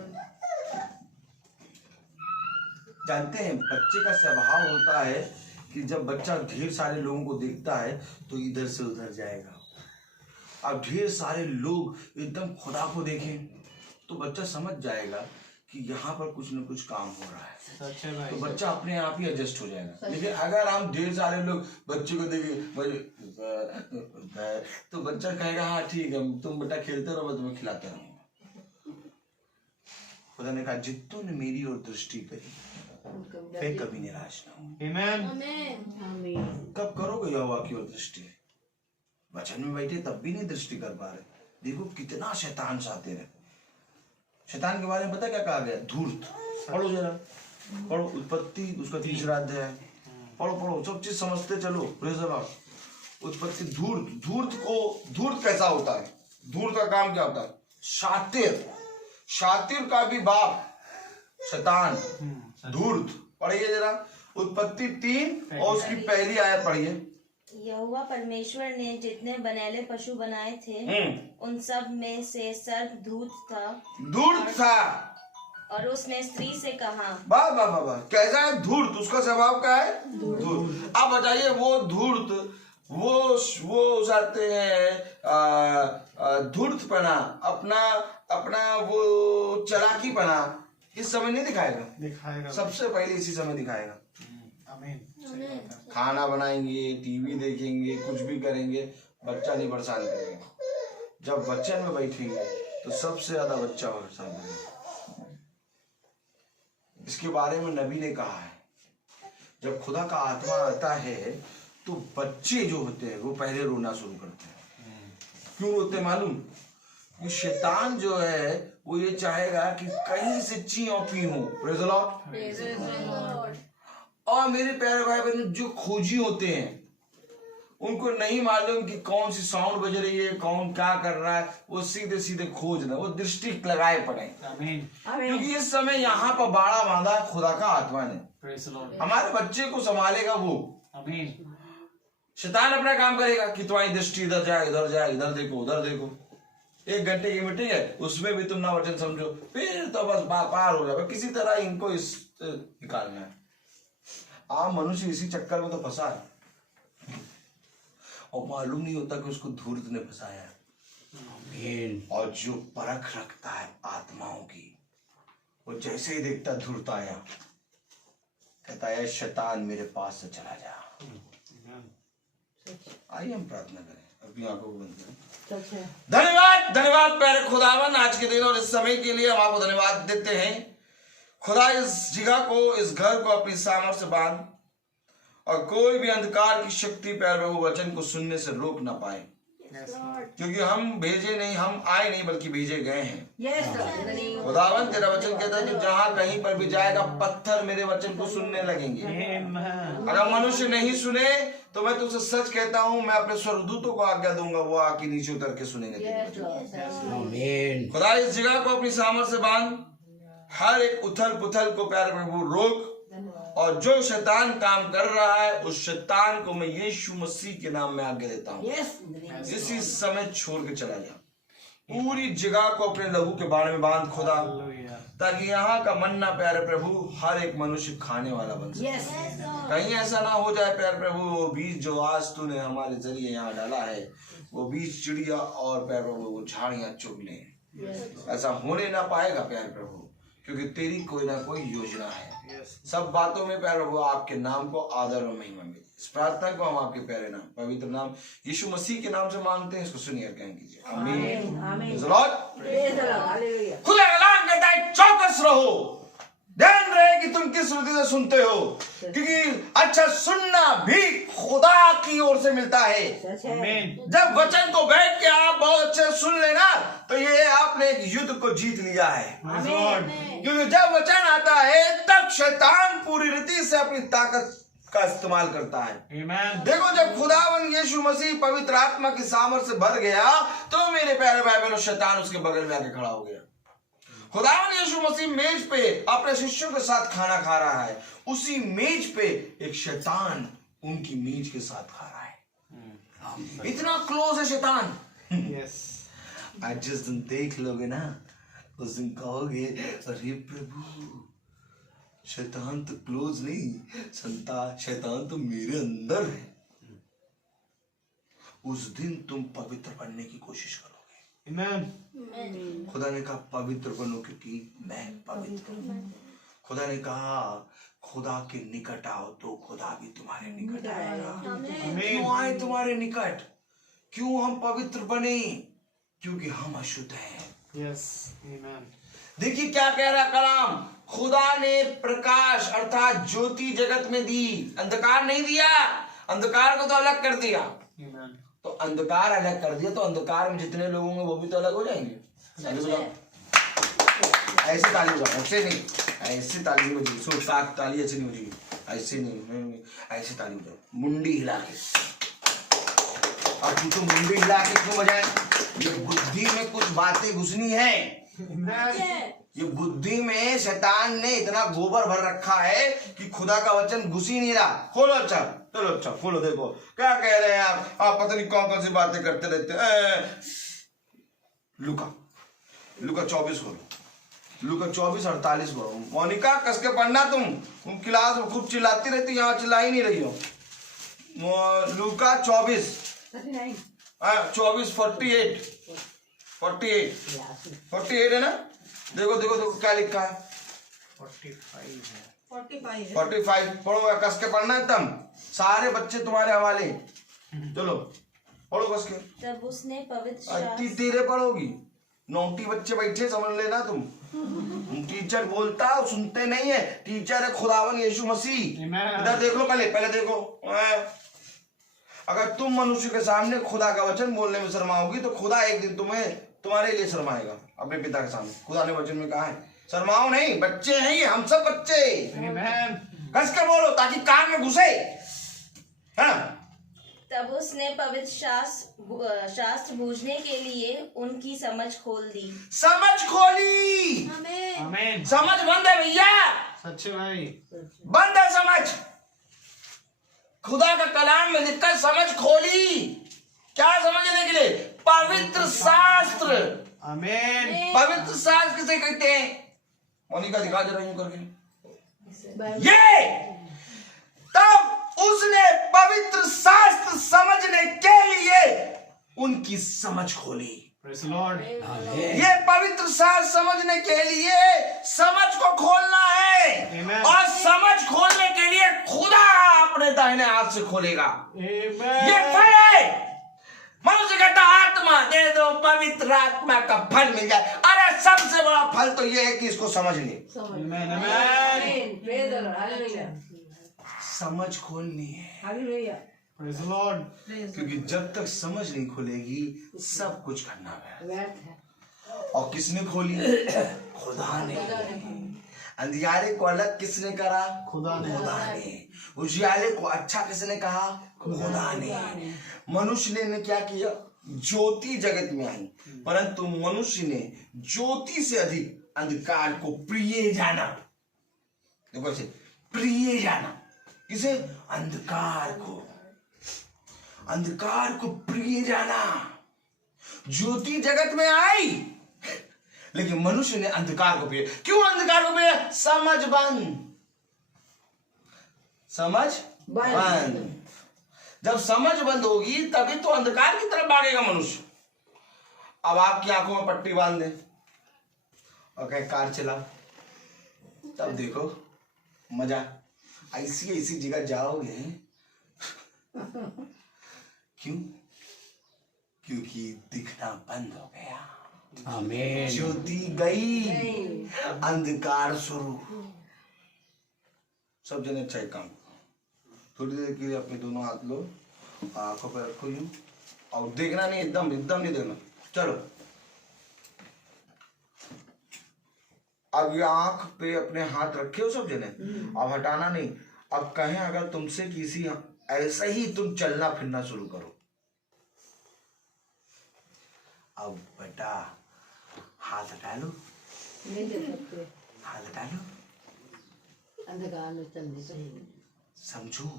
जानते हैं बच्चे का स्वभाव होता है कि जब बच्चा ढेर सारे लोगों को देखता है तो इधर से उधर जाएगा। अब ढेर सारे लोग एकदम खुदा को देखें तो बच्चा समझ जाएगा कि यहाँ पर कुछ न कुछ काम हो रहा है। सच है भाई। तो बच्चा अपने आप ही एडजस्ट हो जाएगा। लेकिन अगर हम ढेर सारे लोग बच्चे को देखें तो बच्चा कहेगा हाँ ठीक है, तुम बेटा खेलते रहो, मैं तुम्हें खिलाता रहूंगा। खुदा ने कहा जित्तों ने मेरी ओर दृष्टि करी वे कभी निराश ना हो। Amen. आमीन। कब करोगे यहोवा की ओर दृष्टि? वचन में बैठे तब भी नहीं दृष्टि कर पा रहे। देखो कितना शैतान शातिर है। शैतान के बारे में पता क्या कहा गया? धूर्त। पढ़ो जरा, पढ़ो उत्पत्ति उसका 3रा अध्याय, पढ़ो सब चीज समझते चलो। Praise the Lord. उत्पत्ति धूर्त, धूर्त कैसा होता है? धूर्त का काम क्या होता है? शातिर का भी बाप शैतान, धूर्त। पढ़िए जरा उत्पत्ति 3 और उसकी पहली आयत पढ़िए। यहोवा परमेश्वर ने जितने बनेले पशु बनाए थे उन सब में से सर्प धूर्त था और उसने स्त्री से कहा। वाह वाह वाह वाह, कैसा है धूर्त? उसका स्वभाव क्या है? धूर्त। आप बताइए वो धूर्त, वो जाते हैं धूर्तपना, अपना वो चलाकीपना इस समय नहीं दिखाएगा, सबसे पहले इसी समय दिखाएगा। आमीन। खाना बनाएंगे, टीवी देखेंगे, कुछ भी करेंगे, बच्चा नहीं परेशान करेगा। जब वचन में बैठेंगे तो सबसे ज्यादा बच्चा परेशान करेगा। इसके बारे में नबी ने कहा है, जब खुदा का आत्मा आता है तो बच्चे जो होते हैं वो पहले रोना शुरू करते हैं। क्यों रोते हैं मालूम? कि शैतान जो है वो ये चाहेगा कि कहीं से ची और पी हो। Praise the Lord. और मेरे प्यारे भाई बहन, जो खोजी होते हैं उनको नहीं मालूम कि कौन सी साउंड बज रही है, कौन क्या कर रहा है, वो सीधे सीधे खोज रहे, वो दृष्टि लगाए पड़े। क्योंकि इस समय यहाँ पर बाड़ा बांधा है खुदा का आत्मा ने। हमारे बच्चे को संभालेगा वो। शैतान अपना काम करेगा कि तुम्हारी दृष्टि इधर जाए, इधर देखो, उधर देखो। 1 घंटे की मीटिंग है, उसमें भी तुम ना वचन समझो, फिर तो बस पार हो जाएगा। किसी तरह इनको इस निकालना है। आम मनुष्य इसी चक्कर में तो फंसा है और मालूम नहीं होता कि उसको धूर्त ने फंसाया है। और जो परख रखता है आत्माओं की, वो जैसे ही देखता धूर्त आया, कहता है शैतान मेरे पास से चला जा। आइए हम प्रार्थना करें, अपनी आंखों को बंद करें। धन्यवाद प्यारे खुदावन, आज के दिन और इस समय के लिए हम आपको धन्यवाद देते हैं। खुदा इस जगह को, इस घर को अपनी सामर्थ्य से बांध और कोई भी अंधकार की शक्ति प्यारे प्रभु वचन को सुनने से रोक ना पाए। क्योंकि हम भेजे नहीं, हम आए नहीं, बल्कि भेजे गए हैं। खुदावन तेरा वचन कहता है कि जहां कहीं पर भी जाएगा पत्थर मेरे वचन को सुनने लगेंगे। अगर मनुष्य नहीं सुने तो मैं तुझसे सच कहता हूं, मैं अपने स्वर्गदूतों को आज्ञा दूंगा, वो आके नीचे उतर के सुनेंगे। खुदा इस जगह को अपनी सामर्थ्य से बांध, हर एक उथल पुथल को प्यारे प्रभु रोक, और जो शैतान काम कर रहा है उस शैतान को मैं यीशु मसीह के नाम में आज्ञा देता हूँ, इसी समय छोड़ के चला जा। पूरी जगह को अपने लहू के बारे में बांध खुदा, ताकि यहाँ का मन्ना प्यारे प्रभु हर एक मनुष्य खाने वाला बन सके। कहीं ऐसा ना हो जाए प्यारे प्रभु, वो बीज जो आज तूने हमारे जरिए यहाँ डाला है, वो बीज चिड़िया और प्यारे प्रभु वो झाड़ियां चुग लें। ऐसा होने ना पाएगा प्यारे प्रभु, क्योंकि तेरी कोई ना कोई योजना है। सब बातों में प्यारे प्रभु आपके नाम को आदर और महिमा मिले। इस प्रार्थना को हम आपके प्यारे नाम, पवित्र नाम यीशु मसीह के नाम से मांगते हैं। इसको सुनिए, क्या कीजिए। आमीन। खुदा ऐलान करता है, चौकस रहो, ध्यान रहे कि तुम किस रीति से सुनते हो, क्योंकि अच्छा सुनना भी खुदा की ओर से मिलता है। जब वचन को बैठ के आप बहुत अच्छे सुन लेना तो ये आपने एक युद्ध को जीत लिया है। क्योंकि जब वचन आता है तब शैतान पूरी रीति से अपनी ताकत का इस्तेमाल करता है। देखो, जब खुदावन यीशु मसीह पवित्र आत्मा की सामर्थ से भर गया तो मेरे प्यारे भाई बहनों, शैतान उसके बगल में आके खड़ा हो गया। खुदावन यीशु मसीह मेज पे अपने शिष्यों के साथ खाना खा रहा है, उसी मेज पे एक शैतान उनकी मेज के साथ खा रहा है। इतना क्लोज है शैतान। आज जिस दिन देख लोगे ना, उस दिन कहोगे अरे प्रभु, शैतान तो क्लोज नहीं, शैतान तो मेरे अंदर है। उस दिन तुम पवित्र बनने की कोशिश करोगे। खुदा ने कहा पवित्र बनो क्योंकि मैं पवित्र हूँ। खुदा ने कहा खुदा के निकट आओ तो खुदा भी तुम्हारे निकट आएगा। क्यों आए तुम्हारे निकट? क्यों हम पवित्र बने? क्योंकि हम अशुद्ध हैं। देखिए क्या कह रहा कलाम, खुदा ने प्रकाश अर्थात ज्योति जगत में दी, अंधकार नहीं दिया। अंधकार को तो अलग कर दिया। Amen. तो अंधकार अलग कर दिया तो अंधकार में जितने लोग होंगे वो भी तो अलग हो जाएंगे। ऐसे ताली बजाओ, ऐसे नहीं, ऐसे ताली नहीं बजेगी। सुन, सात ताली ऐसे नहीं बजेगी, ऐसे नहीं, ऐसे ताली बजाओ, मुंडी हिला के। अब तू तो मुंडी हिला के क्यों बजाए? ये बुद्धि में कुछ बातें घुसनी है। ये बुद्धि में शैतान ने इतना गोबर भर रखा है कि खुदा का वचन घुस ही नहीं रहा। खोलो अच्छा, चलो अच्छा खोलो, देखो क्या कह रहे हैं आप पता नहीं कौन कौन सी बातें करते रहते हैं। लूका 24 खोलो, लूका 24:48 पढ़ो। मोनिका कस के पढ़ना, तुम क्लास में खूब चिल्लाती रहती, यहाँ चिल्ला ही नहीं रही हो। लूका 48 है ना? देखो देखो देखो क्या लिखा है। 45 पढ़ो, कस के पढ़ना एकदम, सारे बच्चे तुम्हारे हवाले। चलो पढ़ो कस के। तब उसने पवित्र शास्त्र तेरे पढ़ोगी, नौटी बच्चे बैठे, समझ लेना तुम। टीचर बोलता सुनते नहीं है, टीचर है खुदावन यीशु मसीह। इधर देख लो, पहले देखो। अगर तुम मनुष्य के सामने खुदा का वचन बोलने में शर्माओगी तो खुदा एक दिन तुम्हारे लिए शर्माएगा अपने पिता के सामने। खुदा ने वचन में कहा है शर्माओ नहीं, बच्चे हैं ये, हम सब बच्चे। कस के बोलो ताकि कान में घुसे। तब उसने पवित्र शास्त्र बूझने के लिए उनकी समझ खोल दी। समझ खोली। आमीन। समझ बंद है भैया, सच्चे भाई, बंद है समझ। खुदा का कलाम में लिखकर समझ खोली। क्या समझने के लिए? पवित्र शास्त्र। आमीन। पवित्र शास्त्र किसे कहते हैं? मोनिका दिखा दे रही हूं करके। ये तब उसने पवित्र शास्त्र समझने के लिए उनकी समझ खोली। Praise the Lord. ये पवित्र शास्त्र समझने के लिए समझ को खोलना है। Amen. और समझ खोलने के लिए खुदा अपने दाहिने हाथ से खोलेगा। Amen. ये फल है। मनुष्य कहता आत्मा दे दो, पवित्र आत्मा का फल मिल जाए। अरे सबसे बड़ा फल तो ये है कि इसको समझ ले। Amen. Amen. समझ खोलनी है। Praise the Lord. क्योंकि जब तक समझ नहीं खुलेगी सब कुछ करना है। और किसने खोली? खुदा ने। अंधियारे को अलग किसने करा? खुदा ने। उजियाले को अच्छा किसने कहा? खुदा ने। मनुष्य ने क्या किया? ज्योति जगत में आई, परंतु मनुष्य ने ज्योति से अधिक अंधकार को प्रिय जाना। देखो इसे प्रिय जाना। किसे? अंधकार को प्रिय जाना। ज्योति जगत में आई लेकिन मनुष्य ने अंधकार को प्रिय। क्यों अंधकार को प्रिय? समझ बंद। जब समझ बंद होगी तभी तो अंधकार की तरफ भागेगा मनुष्य। अब आपकी आंखों में पट्टी बांध दे और कहे कार चला, तब देखो मजा। ऐसी जगह जाओगे। क्यों? क्योंकि दिखना बंद हो गया। आमीन। ज्योति गई, अंधकार शुरू। सब जने अच्छा काम, थोड़ी देर के लिए अपने दोनों हाथ लो, आंखों पे रखो यूं, और देखना नहीं, एकदम नहीं देखना। चलो अब ये आंख पे अपने हाथ रखे हो सब जने, अब हटाना नहीं। अब कहें अगर तुमसे किसी ऐसा ही तुम चलना फिरना शुरू करो। अब बेटा हाथ हटा लो, हाथ हटा लो, अंधकार में चलने से समझो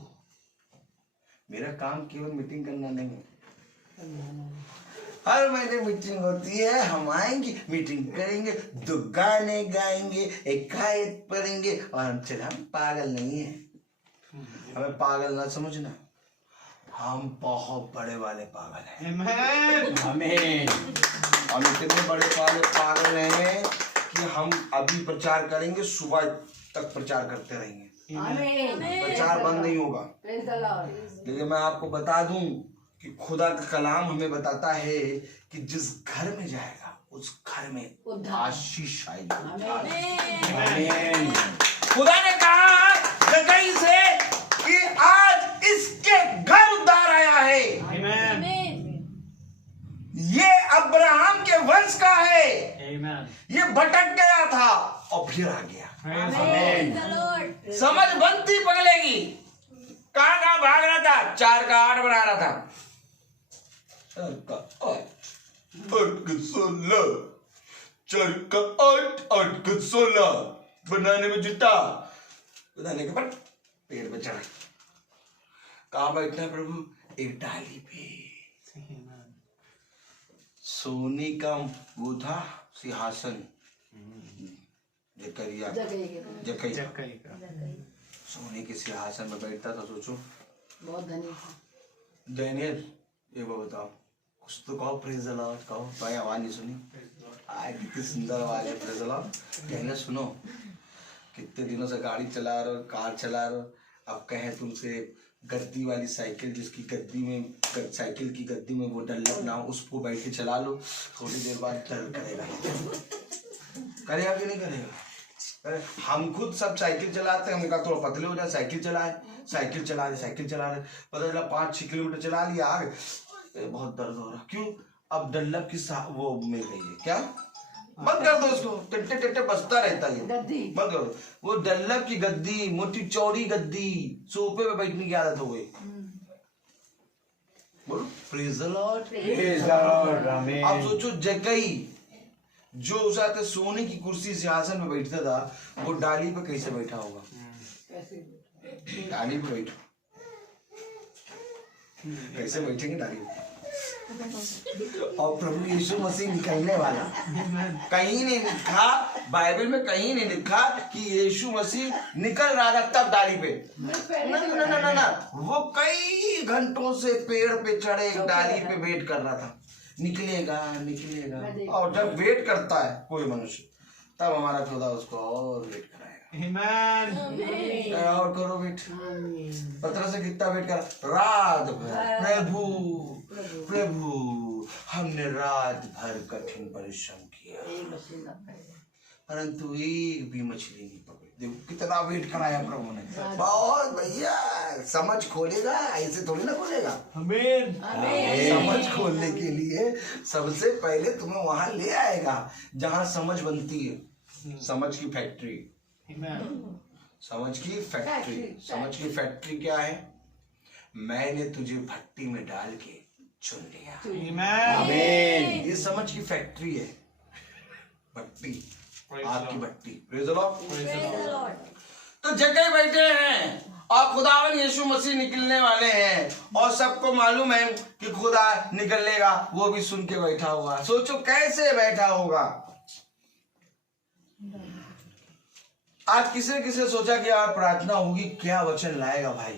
मेरा काम केवल मीटिंग करना नहीं है। हर महीने मीटिंग होती है, हम आएंगे, मीटिंग करेंगे, 2 गाने गाएंगे, 1 आयत पढ़ेंगे और हम पागल नहीं है। हमें पागल ना समझना, हम बहुत बड़े वाले पागल हैं। आमीन। हम इतने बड़े वाले पागल हैं कि हम अभी प्रचार करेंगे, सुबह तक प्रचार करते रहेंगे। प्रचार बंद नहीं होगा। लेकिन मैं आपको बता दूं कि खुदा का कलाम हमें बताता है कि जिस घर में जाएगा उस घर में उद्धार। आशीष आएगी। आमीन। खुदा ने कहा जक्कई से कि आज इसके घर उद्धार आया है। Amen. ये अब्राहम के वंश का है। Amen. ये भटक गया था और फिर आ गया। Praise the आमीन। समझ बनती पगलेगी। कहाँ भाग रहा था? 4 का 8 बना रहा था। 4 का 8 8 का 16 4 का 8 8 का 16 बनाने में जुटा। बनाने के बाद पेड़ पे चढ़ा। कहाँ बैठना है प्रभु? एक डाली पे। Amen. सोने का वो था सिंहासन। जकरिया जक्कई जक्कई का सोने के सिंहासन में बैठता था। सोचो बहुत धनी था। डैनियल, ये वो बताओ, कुछ तो कहो। प्रेज द लॉर्ड कहो। भाई आवाज नहीं सुनी? आए कितनी सुंदर आवाज है। Praise the Lord. डैनियल सुनो, कितने दिनों से गाड़ी चला रहे हो, कार चला रहे हो, अब कहें तुमसे गद्दी वाली साइकिल, जिसकी गद्दी में साइकिल की गद्दी में वो डल्लप ना हो, उसको बैठ के चला लो, थोड़ी देर बाद दर्द करेगा। करेगा कि नहीं करेगा? अरे हम खुद सब साइकिल चलाते हैं। हमने कहा थोड़ा पतले हो जाए, साइकिल चलाए, साइकिल चला रहे पता चला 5-6 किलोमीटर चला लिया, आगे बहुत दर्द हो रहा। क्यों? अब डल्लप की वो मिल गई है। क्या? बंद कर दो उसको, टिट्टे टिट्टे बजता रहता है। गद्दी बंद करो। वो डल्लप की गद्दी, मोटी चौड़ी गद्दी, सोफे पे बैठने की आदत हो गई। बोलो praise the Lord. Praise the Lord. अब आमीन। सोचो जक्कई जो उस आते सोने की कुर्सी सिंहासन में बैठता था, वो डाली पे कैसे बैठा होगा? डाली पे बैठो, कैसे बैठेंगे डाली पे? और प्रभु यीशु मसीह निकलने वाला। कहीं नहीं लिखा, बाइबल में कहीं नहीं लिखा कि यीशु मसीह निकल रहा था तब डाली पे। ना, वो कई घंटों से पेड़ पे चढ़े एक डाली पे वेट कर रहा था, निकलेगा। और जब वेट करता है कोई मनुष्य, तब हमारा खुदा उसको और वेट कराएगा। Amen. और करो वेट। पत्रस से कितना वेट करा? रात भर। प्रभु हमने रात भर कठिन परिश्रम किया, परंतु एक भी मछली नहीं पकड़ी। देखो कितना वेट कराया प्रभु ने। बहुत भैया, समझ खोलेगा, ऐसे थोड़ी ना खोलेगा। Amen. समझ खोलने के लिए सबसे पहले तुम्हें वहां ले आएगा जहां समझ बनती है। समझ की फैक्ट्री। Amen. समझ की फैक्ट्री क्या है? मैंने तुझे भट्टी में डाल के चुन लिया। Amen. आमीन। ये समझ की फैक्ट्री है। भट्टी, Praise आपकी the Lord. Bhatti. Praise the Lord. Praise the Lord. तो जगह बैठे हैं और खुदावन यीशु मसीह निकलने वाले हैं, और सबको मालूम है कि खुदा निकलेगा, वो भी सुन के बैठा हुआ। सोचो कैसे बैठा होगा। आज किसे सोचा कि यार प्रार्थना होगी, क्या वचन लाएगा भाई?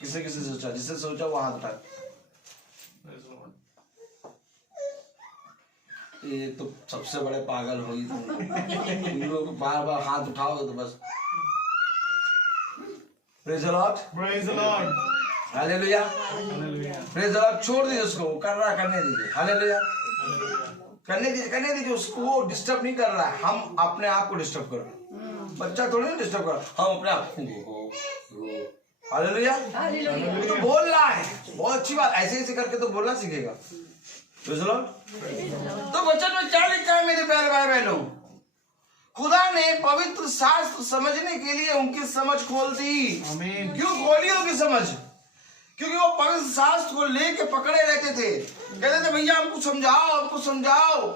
किसे सोचा? जिसे सोचा वो हाथ उठा। Praise the Lord. ये तो सबसे बड़े पागल होगी तुम। इन लोगों को बार हाथ उठाओगे तो बस। Praise the Lord. Praise the Lord. Hallelujah. Hallelujah. Praise the Lord. छोड़ दीजिए उसको, वो कर रहा, करने दीजिए। हालेलुया। Hallelujah. करने करने दीजिए उसको, वो डिस्टर्ब नहीं कर रहा है। हम अपने आप को डिस्टर्ब कर रहे हैं। बच्चा थोड़ी ना डिस्टर्ब कर रहा, हम अपने आप को। हालेलुया। वो तो बोल रहा है, बहुत अच्छी बात। ऐसे करके तो बोलना सीखेगा। Praise the Lord. तो वचन में क्या लिखा है मेरे प्यारे भाई बहनों? खुदा ने पवित्र शास्त्र समझने के लिए उनकी समझ खोल दी। आमीन। क्यों खोली उनकी समझ? क्योंकि वो पवित्र शास्त्र को लेके पकड़े रहते थे, कहते थे भैया हमको समझाओ।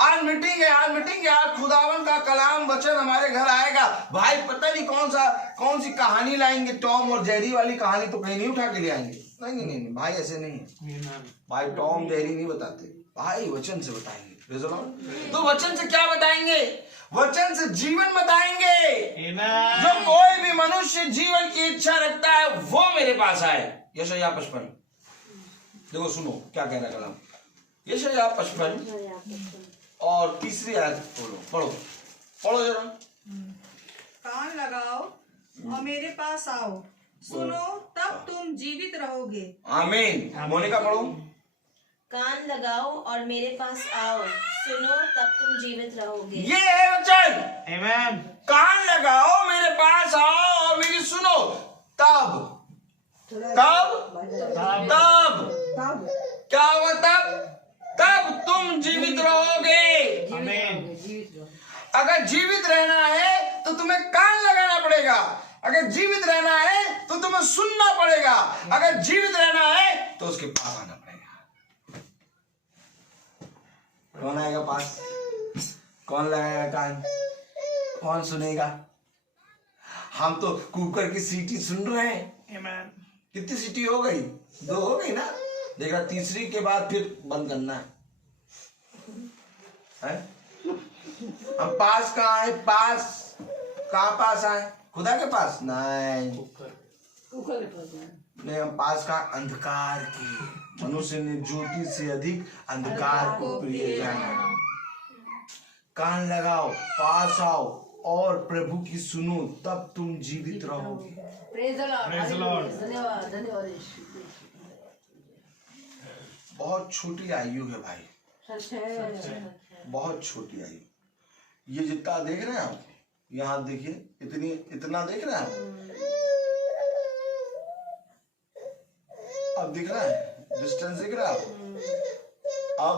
आज मीटिंग है, आज खुदावन का कलाम वचन हमारे घर आएगा। भाई पता नहीं कौन सी कहानी लाएंगे, टॉम और जेरी वाली कहानी तो कहीं नहीं उठा के ले आएंगे। नहीं भाई, ऐसे नहीं है भाई। टॉम जेरी नहीं बताते भाई, वचन से बताएंगे। तो वचन से क्या बताएंगे? वचन से जीवन बताएंगे। जो कोई भी मनुष्य जीवन की इच्छा रखता है वो मेरे पास आए। यशायाह 55। देखो सुनो क्या कह रहा कलाम। यशायाह 55 और तीसरी आयत पढ़ो जरा। कान लगाओ और मेरे पास आओ, सुनो तब तुम जीवित रहोगे। आमीन। मोनिका पढ़ो। कान लगाओ और मेरे पास आओ, सुनो तब तुम जीवित रहोगे। ये है वचन। Amen. कान लगाओ, मेरे पास आओ और मेरी सुनो, तब क्या होगा? तब तुम जीवित रहोगे। Amen. जीवित रहो। अगर जीवित रहना है तो तुम्हें कान लगाना पड़ेगा, अगर जीवित रहना है तो तुम्हें सुनना पड़ेगा, अगर जीवित रहना है तो उसके पास आना पड़ेगा। कौन आएगा पास? कौन लगाएगा कान? कौन सुनेगा? हम तो कुकर की सीटी सुन रहे हैं। Amen. कितनी सीटी हो गई? 2 हो गई ना? देखा, तीसरी के बाद फिर बंद करना है? हम पास कहाँ है? पास कहाँ पास आए? खुदा के पास? नहीं, ऊपर के पास जाए। नहीं, हम पास का अंधकार के। मनुष्य ने ज्योति से अधिक अंधकार को प्रिय जाना। कान लगाओ, पास आओ और प्रभु की सुनो, तब तुम जीवित रहोगे। Praise the Lord. Praise the Lord. धन्यवाद धन्यवाद यीशु। बहुत छोटी आयु है भाई, सच है। बहुत छोटी आयु। ये जितना देख रहे हैं आप, यहाँ देखिए, इतना देख रहे हैं आप? अब दिख रहा है? डिस्टेंस दिख रहा है आपको? अब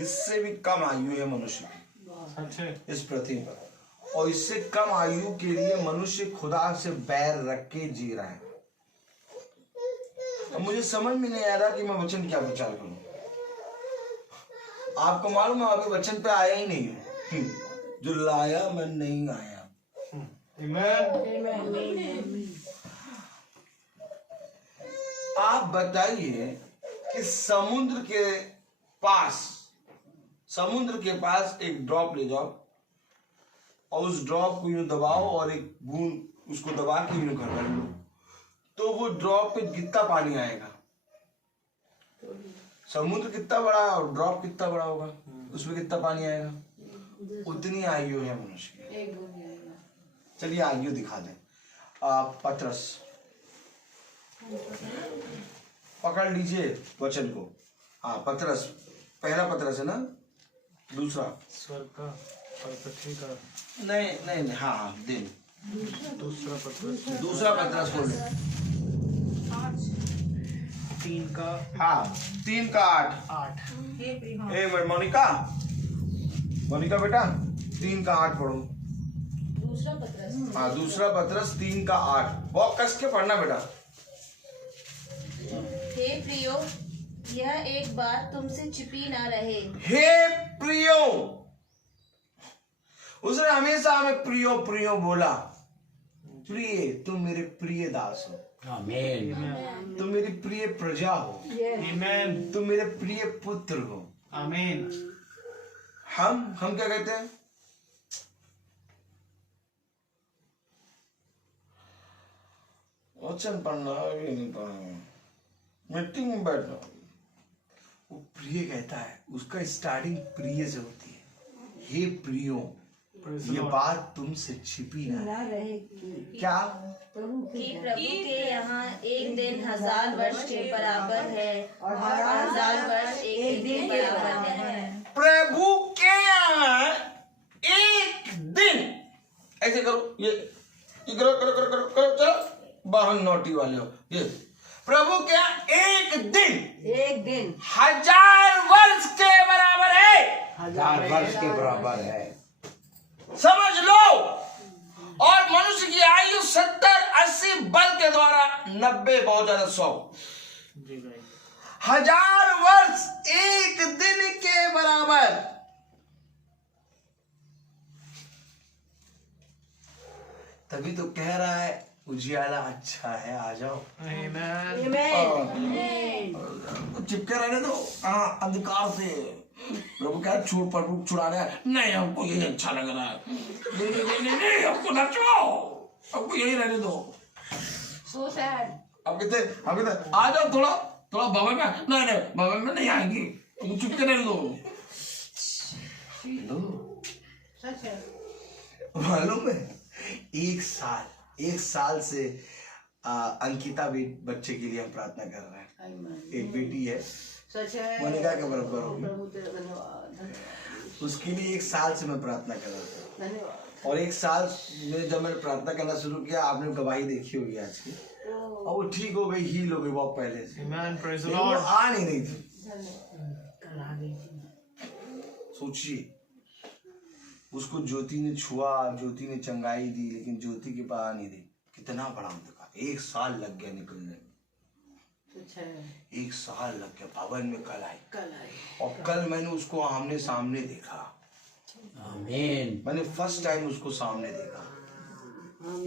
इससे भी कम आयु है मनुष्य की सच है। इस पृथ्वी पर, और इससे कम आयु के लिए मनुष्य खुदा से बैर रख के जी रहा है। अब मुझे समझ में नहीं आ रहा कि मैं वचन क्या विचार करूं। आपको मालूम है, अभी वचन पे आया ही नहीं है। जो लाया मैं नहीं आया। Amen. आप बताइए कि समुद्र के पास एक ड्रॉप ले जाओ और उस ड्रॉप को यूं दबाओ और एक बूंद उसको दबा के यूं कर लो, तो वो ड्रॉप पे कितना पानी आएगा? समुद्र कितना बड़ा और ड्रॉप कितना बड़ा होगा, उसमें कितना पानी आएगा? उतनी आयु है मनुष्य की। एक बूंद आएगा। चलिए आयु दिखा दें। पतरस, पकड़ लीजिए वचन को। हाँ, पतरस, पहला पतरस है ना? दूसरा? स्वर्ग का और पृथ्वी का। नहीं, हाँ, दिन। दूसरा पत्र दूसरा पतरस खोल ले। 3 का हाँ, 3 का 8। हे प्रिय, एक मिनट, मोनिका बेटा, 3 का 8 पढ़ो। दूसरा पत्रस। हाँ, दूसरा पतरस 3 का 8। बहुत कस के पढ़ना बेटा। हे प्रियो, यह एक बात तुमसे छिपी ना रहे। हे प्रियो, उसने हमेशा हमें प्रियो प्रियो बोला। प्रिय, तुम मेरे प्रिय दास हो, Amen. तुम मेरी प्रिय प्रजा हो, Amen. तुम मेरे प्रिय पुत्र हो। Amen. हम क्या कहते हैं? वचन पढ़ना भी नहीं पढ़ना, मीटिंग में बैठना। वो प्रिय कहता है, उसका स्टार्टिंग प्रिय से होती है। हे प्रियो, Praise ये the Lord. बात तुमसे छिपी ना ना रहे। रहे क्या? प्रभु कि की प्रभु के यहाँ एक दिन 1000 वर्ष के बराबर है और 1000 वर्ष एक दिन के बराबर है। प्रभु के यहाँ एक दिन, ऐसे करो, ये करो करो करो करो करो, चलो बाहर नोटी वाले हो। ये प्रभु के यहाँ एक दिन 1000 वर्ष के बराबर है। 1000 वर्ष के बराबर है। समझ लो। और मनुष्य की आयु 70-80 बल के द्वारा 90, बहुत ज्यादा 100। जी भाई। 1000 वर्ष एक दिन के बराबर। तभी तो कह रहा है उजियाला अच्छा है, आ जाओ। Amen. चिपके रहने दो अंधकार से। प्रभु क्या प्रभु छुड़ाने है? नहीं, हमको यही अच्छा लग रहा है। नहीं, हमको ना छुड़ाओ, हमको यही रहने दो। so sad. अब कहते आ जाओ थोड़ा भवन में। नहीं, भवन में नहीं आएंगी, तुम चिपके रहने दो। सच है। मालूम है, एक साल से अंकिता भी बच्चे के लिए हम प्रार्थना कर रहे हैं। Amen. एक बेटी है, सच है मोनिका के बराबर होगी। प्रभु तेरा धन्यवाद उसके लिए 1 साल से मैं प्रार्थना कर रहा था, धन्यवाद और 1 साल में जब मैंने प्रार्थना करना शुरू किया, आपने गवाही देखी होगी आज की, और वो ठीक हो गई, हील हो गई बहुत पहले से। Amen. Praise the लेकिन वो Lord. आ नहीं रही थी। कल आ गई थी सोचिए, उसको ज्योति ने छुआ, ज्योति ने चंगाई दी, लेकिन ज्योति के पास आ नहीं रही। कितना बड़ा अंधकार, 1 साल लग गया निकलने में, सच है 1 साल लग गया। भवन में कल आई, कल आई और कल मैंने उसको आमने सामने देखा। आमीन। मैंने फर्स्ट टाइम उसको सामने देखा।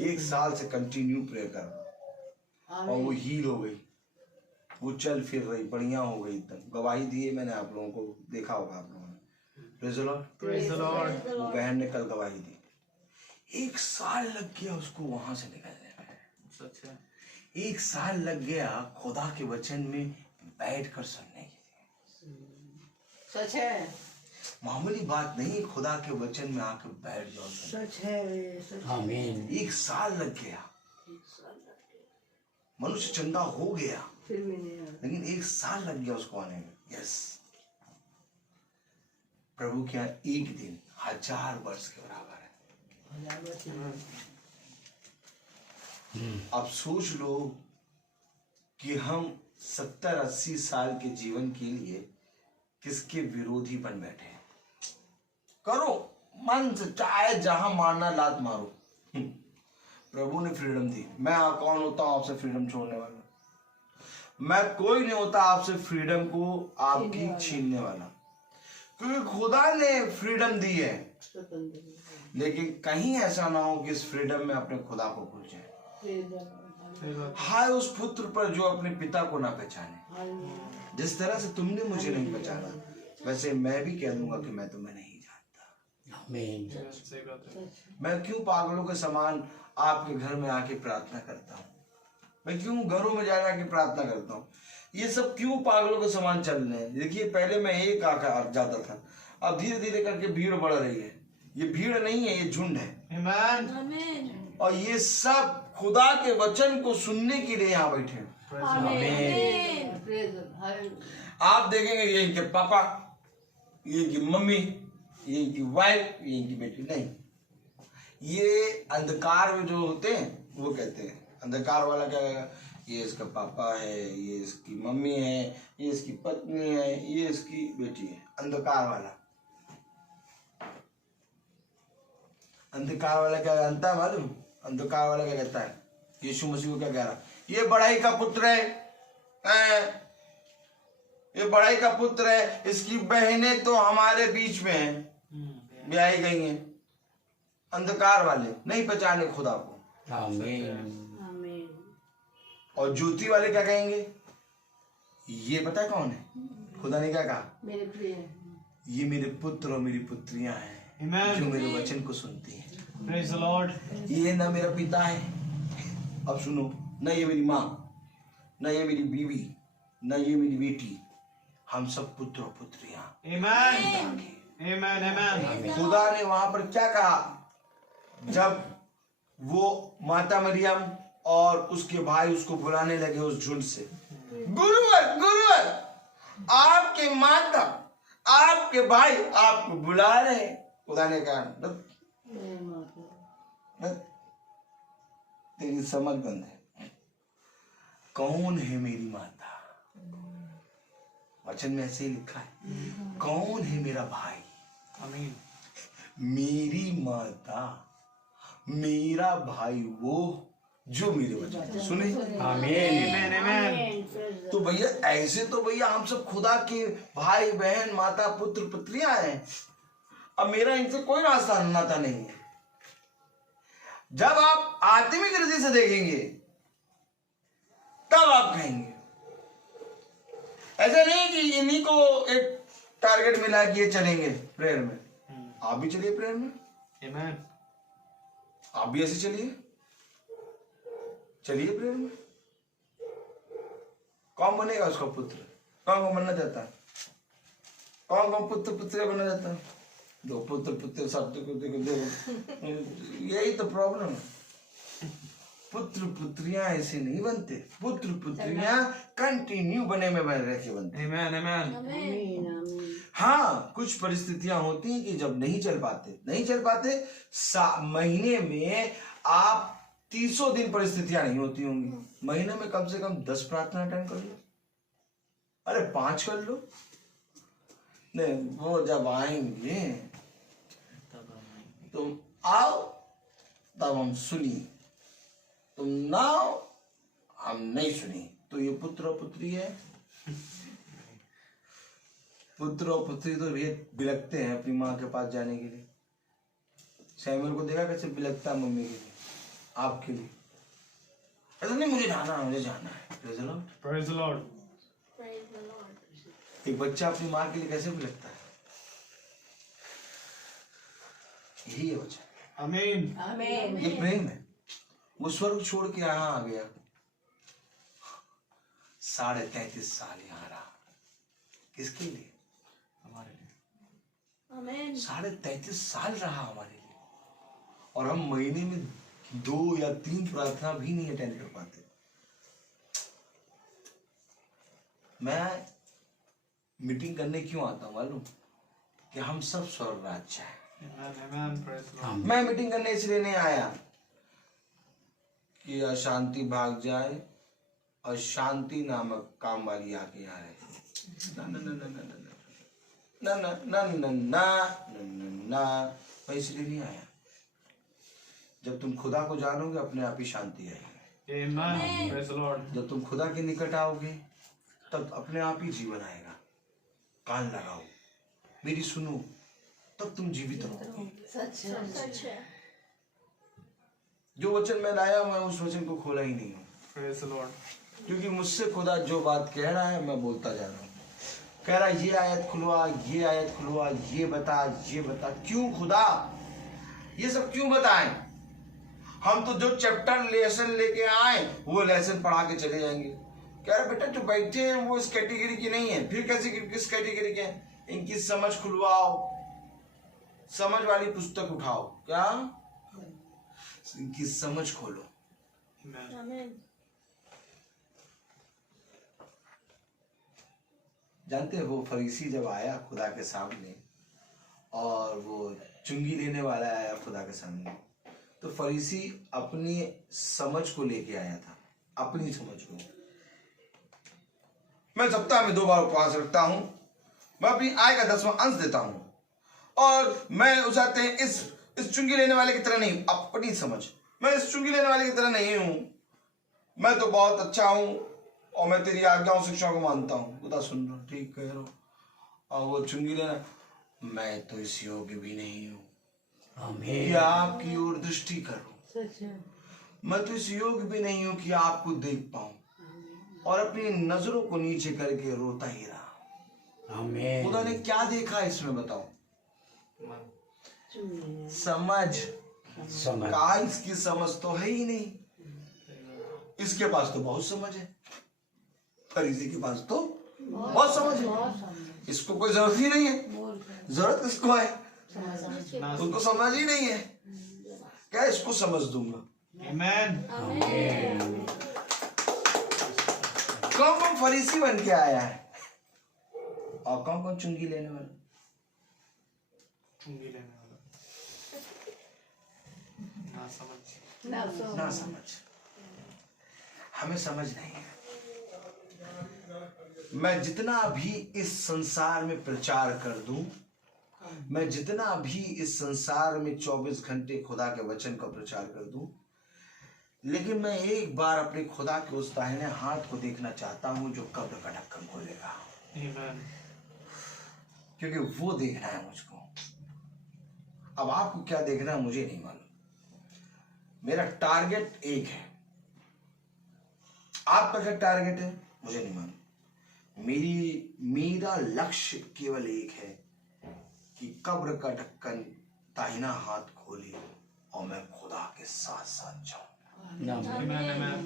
1 साल से कंटिन्यू प्रे कर, और वो हील हो गई, वो चल फिर रही, बढ़िया हो गई एकदम। गवाही दिए मैंने, आप लोगों को देखा होगा आप लोगों ने। Praise the Lord. Praise the Lord. वो बहन ने कल गवाही दी। 1 साल लग गया उसको वहां से निकलने में। सच है। 1 साल लग गया खुदा के वचन में बैठ कर सुनने के लिए। सच है मामूली बात नहीं, खुदा के वचन में आकर बैठ जाओ। सच है सच आमीन। 1 साल लग गया, मनुष्य चंगा हो गया, फिर भी नहीं आया लेकिन 1 साल लग गया उसको आने में। यस, प्रभु के यहाँ 1 दिन 1000 वर्ष के बराबर है। हजार वर्ष नहीं। अब सोच लो कि हम 70-80 साल के जीवन के लिए किसके विरोधी बन बैठे हैं। करो मन से, चाहे जहां मारना लात मारो। प्रभु ने फ्रीडम दी। मैं कौन होता हूं आपसे फ्रीडम छोड़ने वाला? मैं कोई नहीं होता आपसे फ्रीडम को आपकी छीनने वाला, क्योंकि खुदा ने फ्रीडम दी है। स्वतंत्र लेकिन कहीं ऐसा ना हो कि इस फ्रीडम में अपने खुदा को भूल जाए। प्रेज हाय उस पुत्र पर जो अपने पिता को ना पहचाने। जिस तरह से तुमने मुझे नहीं पहचाना, वैसे मैं भी कह दूंगा कि मैं तुम्हें नहीं जानता। आमीन। सही बात है। मैं क्यों पागलों के समान आपके घर में आके प्रार्थना करता हूँ? मैं क्यों घरों में जा के प्रार्थना करता हूँ? ये सब क्यों पागलों के समान चल रहे हैं? देखिए, पहले मैं एक आकर जाता था, अब धीरे धीरे करके भीड़ बढ़ रही है। ये भीड़ नहीं है, ये झुंड है। Amen. और ये सब खुदा के वचन को सुनने के लिए यहाँ बैठे हैं। आमीन। प्रेज आप देखेंगे ये इनके पापा, ये इनकी मम्मी, ये इनकी वाइफ, ये इनकी बेटी नहीं। ये अंधकार में जो होते हैं वो कहते हैं, अंधकार वाला क्या कहेगा? ये इसका पापा है, ये इसकी मम्मी है, ये इसकी पत्नी है, ये इसकी बेटी है। अंधकार वाला, अंधकार वाला क्या जानता है मालूम? अंधकार वाला क्या कहता है? यीशु मसीह को क्या कह रहा? ये बड़ाई का पुत्र है, ये बड़ाई का पुत्र है, इसकी बहनें तो हमारे बीच में हैं, ब्याही गई हैं। अंधकार वाले नहीं पहचाने खुदा को। आमीन। और ज्योति वाले क्या कहेंगे? ये पता है कौन है? खुदा ने क्या कहा? मेरे प्रिय ये मेरे पुत्र और मेरी पुत्रियां हैं, Amen. जो मेरे वचन को सुनती हैं। Praise the Lord. ये ना मेरा पिता है, अब सुनो, न ये मेरी माँ, न ये मेरी बीवी, न ये मेरी बेटी, हम सब पुत्र और पुत्रियां। Amen. Amen. Amen. खुदा ने वहां पर क्या कहा? जब वो माता मरियम और उसके भाई उसको बुलाने लगे उस झुंड से, गुरुवर गुरुवर, आपके माता आपके भाई आपको बुला रहे हैं। खुदा ने कहा, तेरी समझ बंद है। कौन है मेरी माता? वचन में ऐसे ही लिखा है, कौन है मेरा भाई? Amen. मेरी माता, मेरा भाई वो जो मेरे वचन सुने। आमीन। Amen. Amen. तो भैया ऐसे तो भैया हम सब खुदा के भाई बहन माता पुत्र पुत्रियां हैं। अब मेरा इनसे कोई नाता नहीं है। जब आप आत्मिक रीति से देखेंगे तब आप कहेंगे। ऐसा नहीं कि इन्हीं को एक टारगेट मिला कि ये चलेंगे प्रेयर में। आप भी चलिए प्रेयर में, Amen. आप भी ऐसे चलिए प्रेयर में। कौन बनेगा उसका पुत्र? कौन बनना चाहता है? कौन पुत्र पुत्र बनना चाहता है? दो पुत्र पुत्र सब तो यही तो प्रॉब्लम है। पुत्र पुत्रियां ऐसे नहीं बनते। पुत्र पुत्रियां कंटिन्यू बने में बन रह के बनते। Amen, amen. आमीन आमीन। हाँ, कुछ परिस्थितियां होती हैं कि जब नहीं चल पाते महीने में आप 300 दिन परिस्थितियां नहीं होती होंगी, महीने में कम से कम 10 प्रार्थना अटेंड कर लो, अरे 5 कर लो। नहीं, वो जब आएंगे तुम आओ तब हम सुनी, तुम ना आओ हम नहीं सुनी। तो ये पुत्र और पुत्री है। पुत्र और पुत्री तो ये बिलकते हैं अपनी माँ के पास जाने के लिए। सैमुअल को देखा कैसे बिलकता मम्मी के लिए, आपके लिए। ऐसा नहीं मुझे जाना है। Praise the Lord. Praise the Lord. Praise the Lord. एक बच्चा अपनी माँ के लिए कैसे बिलकता है, यही है बच्चा। Amen. आमीन। ये प्रेम है। वो स्वर्ग छोड़ के यहाँ आ गया, 33.5 साल यहाँ रहा, किसके लिए? हमारे लिए। Amen. 33.5 साल रहा हमारे लिए, और हम महीने में 2 या 3 प्रार्थना भी नहीं अटेंड कर पाते। मैं मीटिंग करने क्यों आता हूँ मालूम? कि हम सब स्वर्ग राज्य हैं। Amen, amen. Praise the Lord. मैं मीटिंग करने इसलिए नहीं आया कि अशांति भाग जाए और शांति नामक काम वाली आके यहाँ रहे। ना ना ना ना ना ना ना ना ना ना ना ना ना, मैं इसलिए नहीं आया। जब तुम खुदा को जानोगे अपने आप ही शांति आएगी। Amen. Praise the Lord. जब तुम खुदा के निकट आओगे तब अपने आप ही जीवन आएगा। कान लगाओ, मेरी सुनो, तब तुम जीवित रहोगे। सच है। सच है। जो वचन मैं लाया मैं उस वचन को खोला ही नहीं हूँ, Praise the Lord. क्योंकि मुझसे खुदा जो बात कह रहा है मैं बोलता जा रहा हूँ। कह रहा है ये आयत खुलवा, ये आयत खुलवा, ये बता, ये बता। क्यों खुदा ये सब क्यों बताएं? हम तो जो चैप्टर लेसन लेके आए वो लेसन पढ़ा के चले जाएंगे। कह रहा बेटा जो बैठे हैं वो इस कैटेगरी की नहीं है। फिर कैसे किस कैटेगरी के हैं? इनकी समझ खुलवाओ, समझ वाली पुस्तक उठाओ। क्या? इनकी समझ खोलो। Amen. Amen. जानते हो वो फरीसी जब आया खुदा के सामने और वो चुंगी लेने वाला आया खुदा के सामने, तो फरीसी अपनी समझ को लेके आया था, अपनी समझ को। मैं सप्ताह में 2 बार उपवास रखता हूं, मैं अपनी आय का 10वां अंश देता हूं, और मैं उसाते हैं इस चुंगी लेने वाले की तरह नहीं। अपनी समझ, मैं इस चुंगी लेने वाले की तरह नहीं हूं। मैं तो बहुत अच्छा हूं और मैं तेरी आज्ञाओं शिक्षा को मानता हूं। खुदा सुन लो, ठीक कह रहे हो। और वो चुंगी लेना, मैं तो इस योग्य भी नहीं हूं कि आमीन। आपकी ओर दृष्टि करूं। सच है। मैं तो इस योग्य भी नहीं हूं कि आपको देख पाऊं। और अपनी नजरों को नीचे करके रोता ही रहा। आमीन। खुदा ने क्या देखा इसमें बताओ? चुनिए। समझ। समझ। कहा इसकी समझ तो है ही नहीं, इसके पास तो बहुत समझ है। फरीसी के पास तो बहुत समझ है, इसको कोई जरूरत ही नहीं है। जरूरत किसको है? उसको समझ ही नहीं है। क्या इसको समझ दूंगा? Amen. Amen. कौन कौन फरीसी बन के आया है और कौन कौन चुंगी लेने वाला? चुंगी लेने वाला। ना समझ। ना समझ। हमें समझ नहीं है। मैं जितना भी इस संसार में प्रचार कर दूं, मैं जितना भी इस संसार में 24 घंटे खुदा के वचन का प्रचार कर दूं, लेकिन मैं एक बार अपने खुदा के उस दाहिने हाथ को देखना चाहता हूं जो कब्र का ढक्कन खोलेगा। Amen. क्योंकि वो देखना है मुझको। अब आपको क्या देखना है मुझे नहीं मालूम। मेरा टारगेट एक है, आपका क्या टारगेट है मुझे नहीं मालूम। मेरा लक्ष्य केवल एक है कि कब्र का ढक्कन दाहिना हाथ खोले और मैं खुदा के साथ साथ जाऊं। Amen. Amen.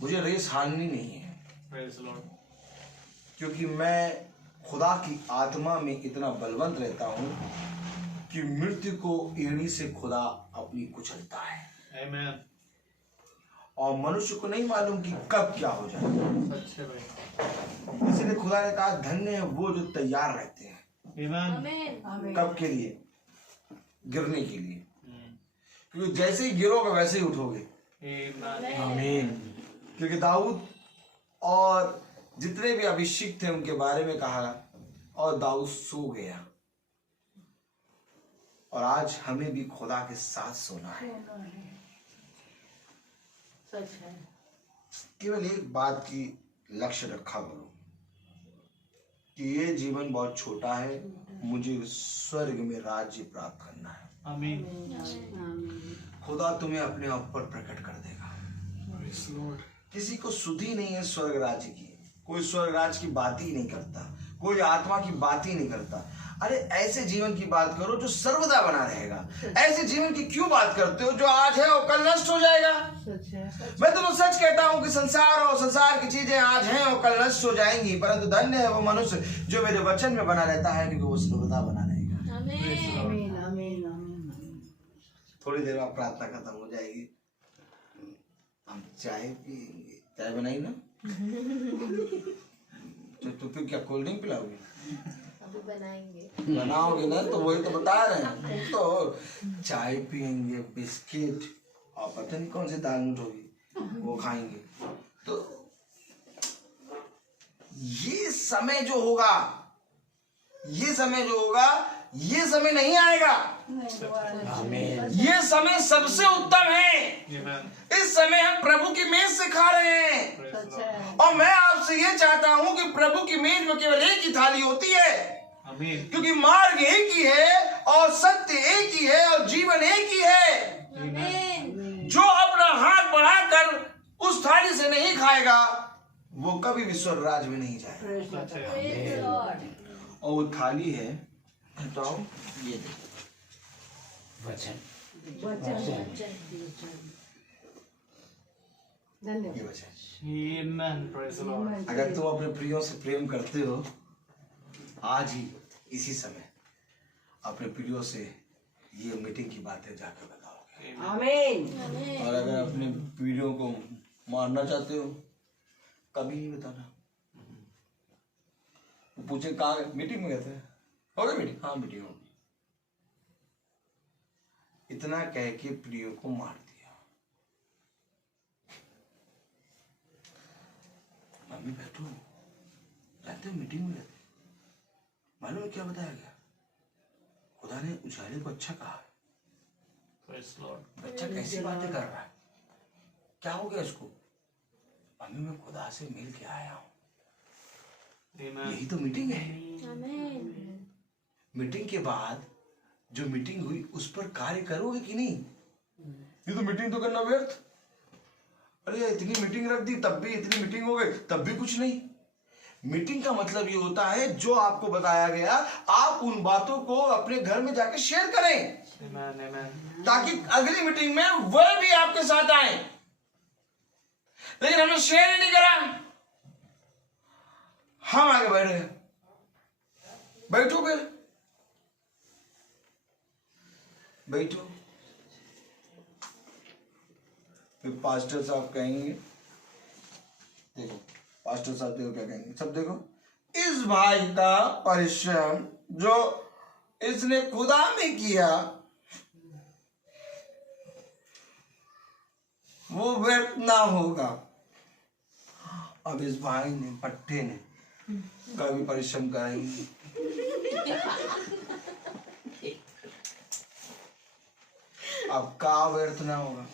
मुझे रेस हारनी नहीं है, Praise the Lord. क्योंकि मैं खुदा की आत्मा में इतना बलवंत रहता हूं कि मृत्यु को एड़ी से खुदा अपनी कुचलता है। Amen. और मनुष्य को नहीं मालूम कि कब क्या हो जाए। सच है भाई। इसलिए खुदा ने कहा धन्य है वो जो तैयार रहते हैं। आमीन। कब के लिए? गिरने के लिए। क्योंकि जैसे ही गिरोगे वैसे ही उठोगे। आमीन। क्योंकि दाऊद और जितने भी अभिषेक थे उनके बारे में कहा, और दाऊद सो गया। और आज हमें भी खुदा के साथ सोना है। सच है। केवल एक बात की लक्ष्य रखा करो कि ये जीवन बहुत छोटा है, मुझे स्वर्ग में राज्य प्राप्त करना है। आमीन। खुदा तुम्हें अपने ऊपर प्रकट कर देगा। Praise Lord. किसी को सुधी नहीं है स्वर्ग राज्य की, कोई स्वर्ग राज्य की बात ही नहीं करता, कोई आत्मा की बात ही नहीं करता। अरे ऐसे जीवन की बात करो जो सर्वदा बना रहेगा। ऐसे जीवन की क्यों बात करते हो? जो आज है वो कल नष्ट हो जाएगा। सच है। मैं तुम्हें सच कहता हूँ कि संसार और संसार की चीजें आज हैं और कल नष्ट हो जाएंगी, परंतु धन्य है वो मनुष्य जो मेरे वचन में बना रहता है, क्योंकि वो सर्वदा बना रहेगा। आमीन आमीन आमीन। थोड़ी देर में प्रार्थना खत्म हो जाएगी, हम चाय पिएंगे। चाय बनाई ना? तो फिर क्या कोल्ड ड्रिंक पिलाओगे? अभी बनाएंगे। बनाओगे ना, तो वही तो बता रहे हैं। तो चाय पियेंगे, बिस्किट और पता नहीं कौन सी दाल मूठ होगी वो खाएंगे। तो ये समय जो होगा, ये समय जो होगा, ये समय नहीं आएगा। आमीन। ये समय सबसे उत्तम है। Amen. इस समय हम प्रभु की मेज से खा रहे हैं। Praise Lord. और मैं आपसे ये चाहता हूं कि प्रभु की मेज में केवल एक ही थाली होती है, आमीन। क्योंकि मार्ग एक ही है और सत्य एक ही है और जीवन एक ही है। Amen. जो अपना हाथ बढ़ाकर उस थाली से नहीं खाएगा वो कभी भी स्वर्ग राज्य में नहीं जाएगा। सच है। और वो थाली है, हटाओ, ये देखो, वचन। धन्यवाद। ये वचन। Amen. Praise the Lord. अगर तुम अपने प्रियों से प्रेम करते हो, आज ही इसी समय अपने प्रियों से ये मीटिंग की बातें जाकर बताओगे। आमीन। और अगर अपने प्रियों को मारना चाहते हो, कभी नहीं बताना। वो पूछे कहाँ गए? मीटिंग में गए थे। हो गई मीटिंग? हाँ मीटिंग होगी। इतना कह के प्रियों को मार दिया। मम्मी बैठो, जानते हो मीटिंग में गए थे, मालूम है क्या बताया गया? खुदा ने उजाले को अच्छा कहा। Praise the Lord. बच्चा कैसी बातें कर रहा है? क्या हो गया इसको? मम्मी मैं खुदा से मिल के आया हूँ। Amen. यही तो मीटिंग है। मीटिंग के बाद जो मीटिंग हुई उस पर कार्य करोगे कि नहीं? ये तो मीटिंग तो करना व्यर्थ। अरे इतनी मीटिंग रख दी तब भी, इतनी मीटिंग हो गई तब भी कुछ नहीं। मीटिंग का मतलब ये होता है जो आपको बताया गया आप उन बातों को अपने घर में जाके शेयर करें, Amen. Amen. ताकि अगली मीटिंग में वह भी आपके साथ आए। लेकिन हमने शेयर ही नहीं करा, हम आगे बैठ गए। बैठो, फिर बैठो। फिर पास्टर साहब कहेंगे, देखो पास्टर साहब देखो क्या कहेंगे, सब देखो, इस भाई का परिश्रम जो इसने खुदा में किया वो व्यर्थ ना होगा। अब इस भाई ने, पट्टे ने कभी परिश्रम करेंगे, अब का व्यर्थ ना होगा।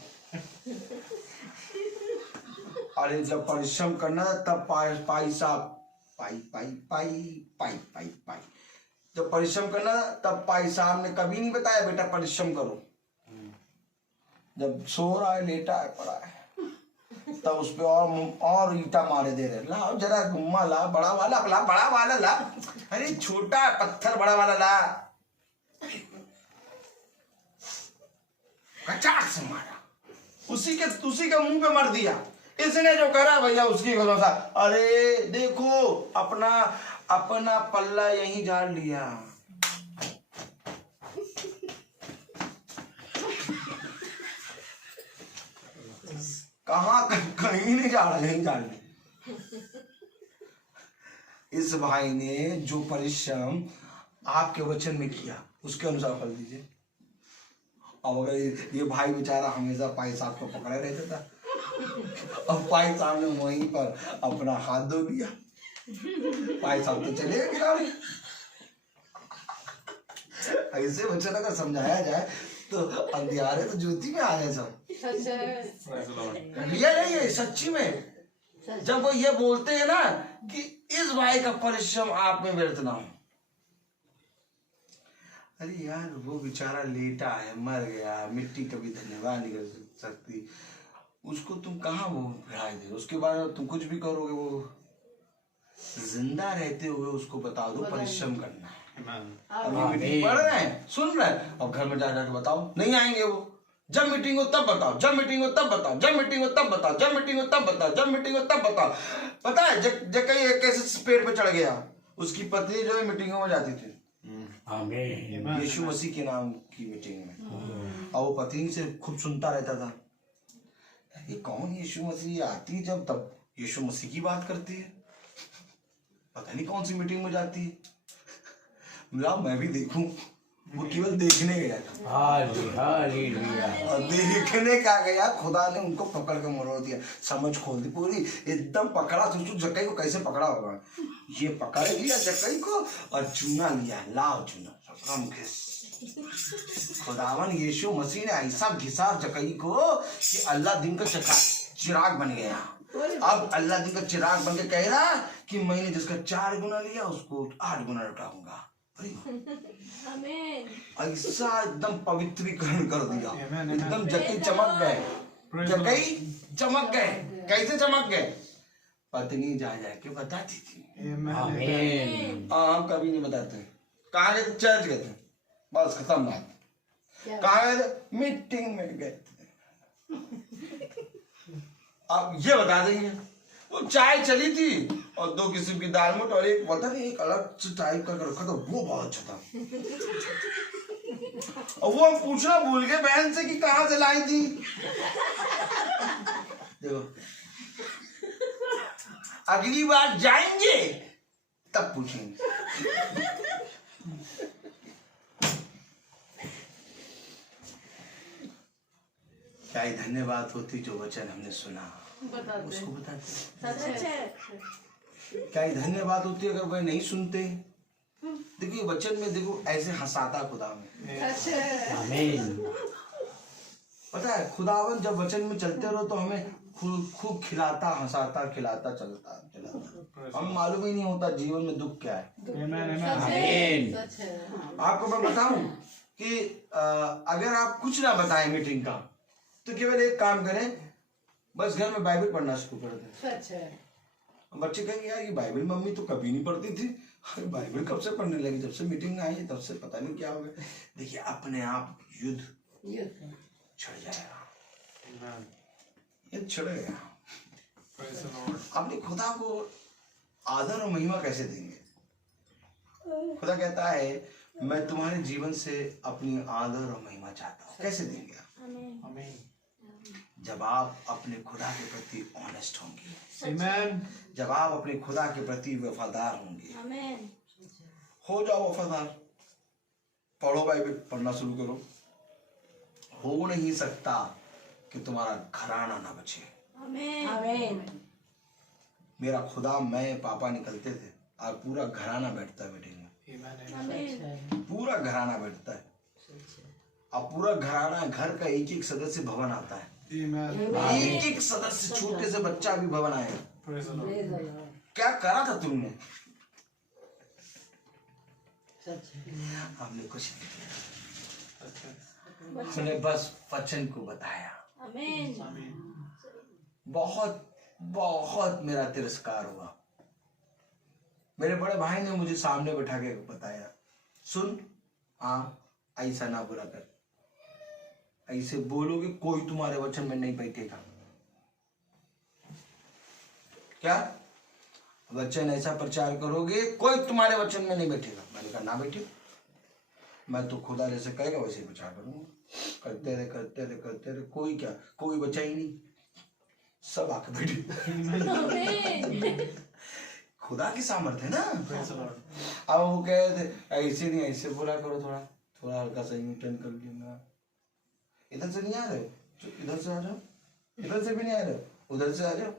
अरे जब परिश्रम करना था तब पाई साहब पाई पाई पाई पाई पाई पाई, जब परिश्रम करना था तब पाई साहब ने कभी नहीं बताया बेटा परिश्रम करो। जब सो रहा है, लेटा है, पड़ा है, तब उस पे और ईटा मारे दे रहे, ला जरा गुम्मा ला, बड़ा वाला ला, बड़ा वाला ला, अरे छोटा पत्थर बड़ा वाला ला, कचाक से मारा, उसी के मुंह पे मार दिया। इसने जो करा भैया उसकी भरोसा। अरे देखो अपना पल्ला यहीं झाड़ लिया। कहाँ कहीं नहीं जा रहे, नहीं जा रहे। इस भाई ने जो परिश्रम आपके वचन में किया उसके अनुसार फल दीजिए। अब अगर ये भाई बेचारा हमेशा पाई साहब को पकड़े रहता था, अब पाई साहब ने वहीं पर अपना हाथ धो दिया, पाई साहब तो चले गए किनारे। ऐसे वचन अगर समझाया जाए तो अंधियारे तो ज्योति में आ जाए सब। रियल है ये, सच्ची में। जब वो ये बोलते हैं ना कि इस भाई का परिश्रम आप में व्यर्थ ना हो, अरे यार वो बेचारा लेटा है, मर गया, मिट्टी कभी धन्यवाद नहीं कर सकती, उसको तुम कहाँ वो भिड़ाए दे, उसके बारे में तुम कुछ भी करोगे, वो जिंदा रहते हुए उसको बता दो परिश्रम करना है। अभी मीटिंग पढ़ रहे हैं, सुन रहे हैं, और घर में जाकर बताओ, नहीं आएंगे वो। जब मीटिंग हो तब बताओ, जब मीटिंग हो तब बताओ, जब मीटिंग हो तब बताओ, जब मीटिंग हो तब बताओ, जब मीटिंग हो तब बताओ। पता है जकई कैसे पेड़ पे चढ़ गया, उसकी पत्नी जो है मीटिंगों में जाती थी, आमीन। यीशु मसीह के नाम की मीटिंग में, और वो पत्नी से खूब सुनता रहता था, ये कौन यीशु मसीह, आती है जब तब यीशु मसीह की बात करती है, पता नहीं कौन सी मीटिंग में जाती है। मिला मैं भी देखूं, वो केवल देखने गया था। हालेलुया। और देखने क्या गया, खुदा ने उनको पकड़ के मरोड़ दिया, समझ खोल दी पूरी, एकदम पकड़ा। सोचो जकई को कैसे पकड़ा होगा, ये पकड़ लिया जकई को और चूना लिया, लाओ चूना, सब घिस। खुदावन यीशु मसीह ने ऐसा घिसा जकई को कि अल्लाह दिन का चिराग बन गया। अब अल्लाह दिन का चिराग बन के कह रहा कि मैंने जिसका 4 गुना लिया उसको 8 गुना लौटाऊंगा। ऐसा एकदम पवित्रीकरण कर दिया, एकदम जकई चमक गए, जकई चमक गए। कैसे चमक गए, पत्नी जा के बताती थी। आमीन। हम कभी नहीं बताते। कहाँ गए थे, चर्च गए थे, बस खत्म बात। कहाँ गए थे, मीटिंग में गए थे। अब ये बता देंगे, वो चाय चली थी और 2 किस्म की दाल मोट और एक पता नहीं एक अलग से टाइप का रखा था, वो बहुत अच्छा था। और वो हम पूछना भूल गए बहन से कि कहाँ से लाई थी। देखो अगली बार जाएंगे तब पूछेंगे। क्या ही धन्यवाद होती जो वचन हमने सुना उसको बताते। क्या ही धन्यवाद होती अगर वह नहीं सुनते। देखिए वचन में देखो ऐसे हंसाता खुदा में। आमीन। पता है खुदावन जब वचन में चलते रहो तो हमें खूब खिलाता हंसाता खिलाता चलता चलाता। हमें मालूम ही नहीं होता जीवन में दुख क्या है। आमीन। आपको मैं बताऊं कि अगर आप कुछ ना बताएं मीटिंग का तो केवल एक काम करें, बस घर में बाइबल पढ़ना शुरू कर दें। बच्चे कहेंगे यार ये बाइबल मम्मी तो कभी नहीं पढ़ती थी, बाइबल कब से पढ़ने लगी, जब से मीटिंग आई तब से पता नहीं क्या हो गया। देखिए अपने आप युद्ध छिड़ जाएगा, युद्ध छिड़ेगा। अपने खुदा को आदर और महिमा कैसे देंगे। खुदा कहता है मैं तुम्हारे जीवन से अपनी आदर और महिमा चाहता हूँ। कैसे देंगे आप, जब आप अपने खुदा के प्रति ऑनेस्ट होंगे, जब आप अपने खुदा के प्रति वफादार होंगे। हो जाओ वफादार, पढ़ो बाइबल पढ़ना शुरू करो। हो नहीं सकता कि तुम्हारा घराना ना बचे। मेरा खुदा मैं पापा निकलते थे और पूरा घराना बैठता है मीटिंग में, पूरा घराना बैठता है। अब पूरा घराना, घर का एक एक सदस्य भवन आता है, एक एक सदस्य, छोटे से बच्चा भी भवन आएगा। क्या करा था तुमने, हमने कुछ नहीं किया, हमने बस वचन को बताया। बहुत बहुत मेरा तिरस्कार हुआ। मेरे बड़े भाई ने मुझे सामने बैठा के बताया, सुन ऐसा ना बुरा कर, ऐसे बोलोगे कोई तुम्हारे वचन में नहीं बैठेगा। क्या वचन ऐसा प्रचार करोगे कोई तुम्हारे वचन में नहीं बैठेगा। मैंने कहा ना बैठे, मैं तो खुदा जैसे कहेगा वैसे प्रचार करूंगा। करते रहे, कोई क्या, कोई बचा ही नहीं। सब आके बैठे। खुदा की सामर्थ्य है ना। Praise the Lord. अब वो कह रहे थे ऐसे नहीं, ऐसे बोला करो, थोड़ा थोड़ा हल्का सा यू टर्न कर लेना, इधर से नहीं आ रहे हो, इधर से आ जाओ, इधर से भी नहीं आ रहे हो, उधर से आ जाओ।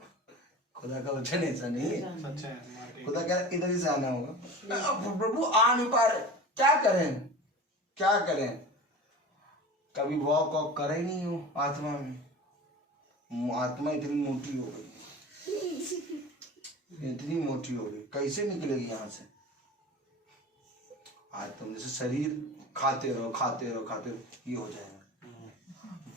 खुदा का वचन ऐसा नहीं है। सच है हमारे। खुदा कह रहा है इधर ही से आना होगा। अब प्रभु आ नहीं पा रहे, क्या करें, क्या करें। कभी वॉक करे ही नहीं हो आत्मा में, आत्मा इतनी मोटी हो गई, इतनी मोटी हो गई, कैसे निकलेगी यहाँ से। आज तुम जैसे शरीर खाते रहो खाते रहो खाते रहो, ये हो जाएगा।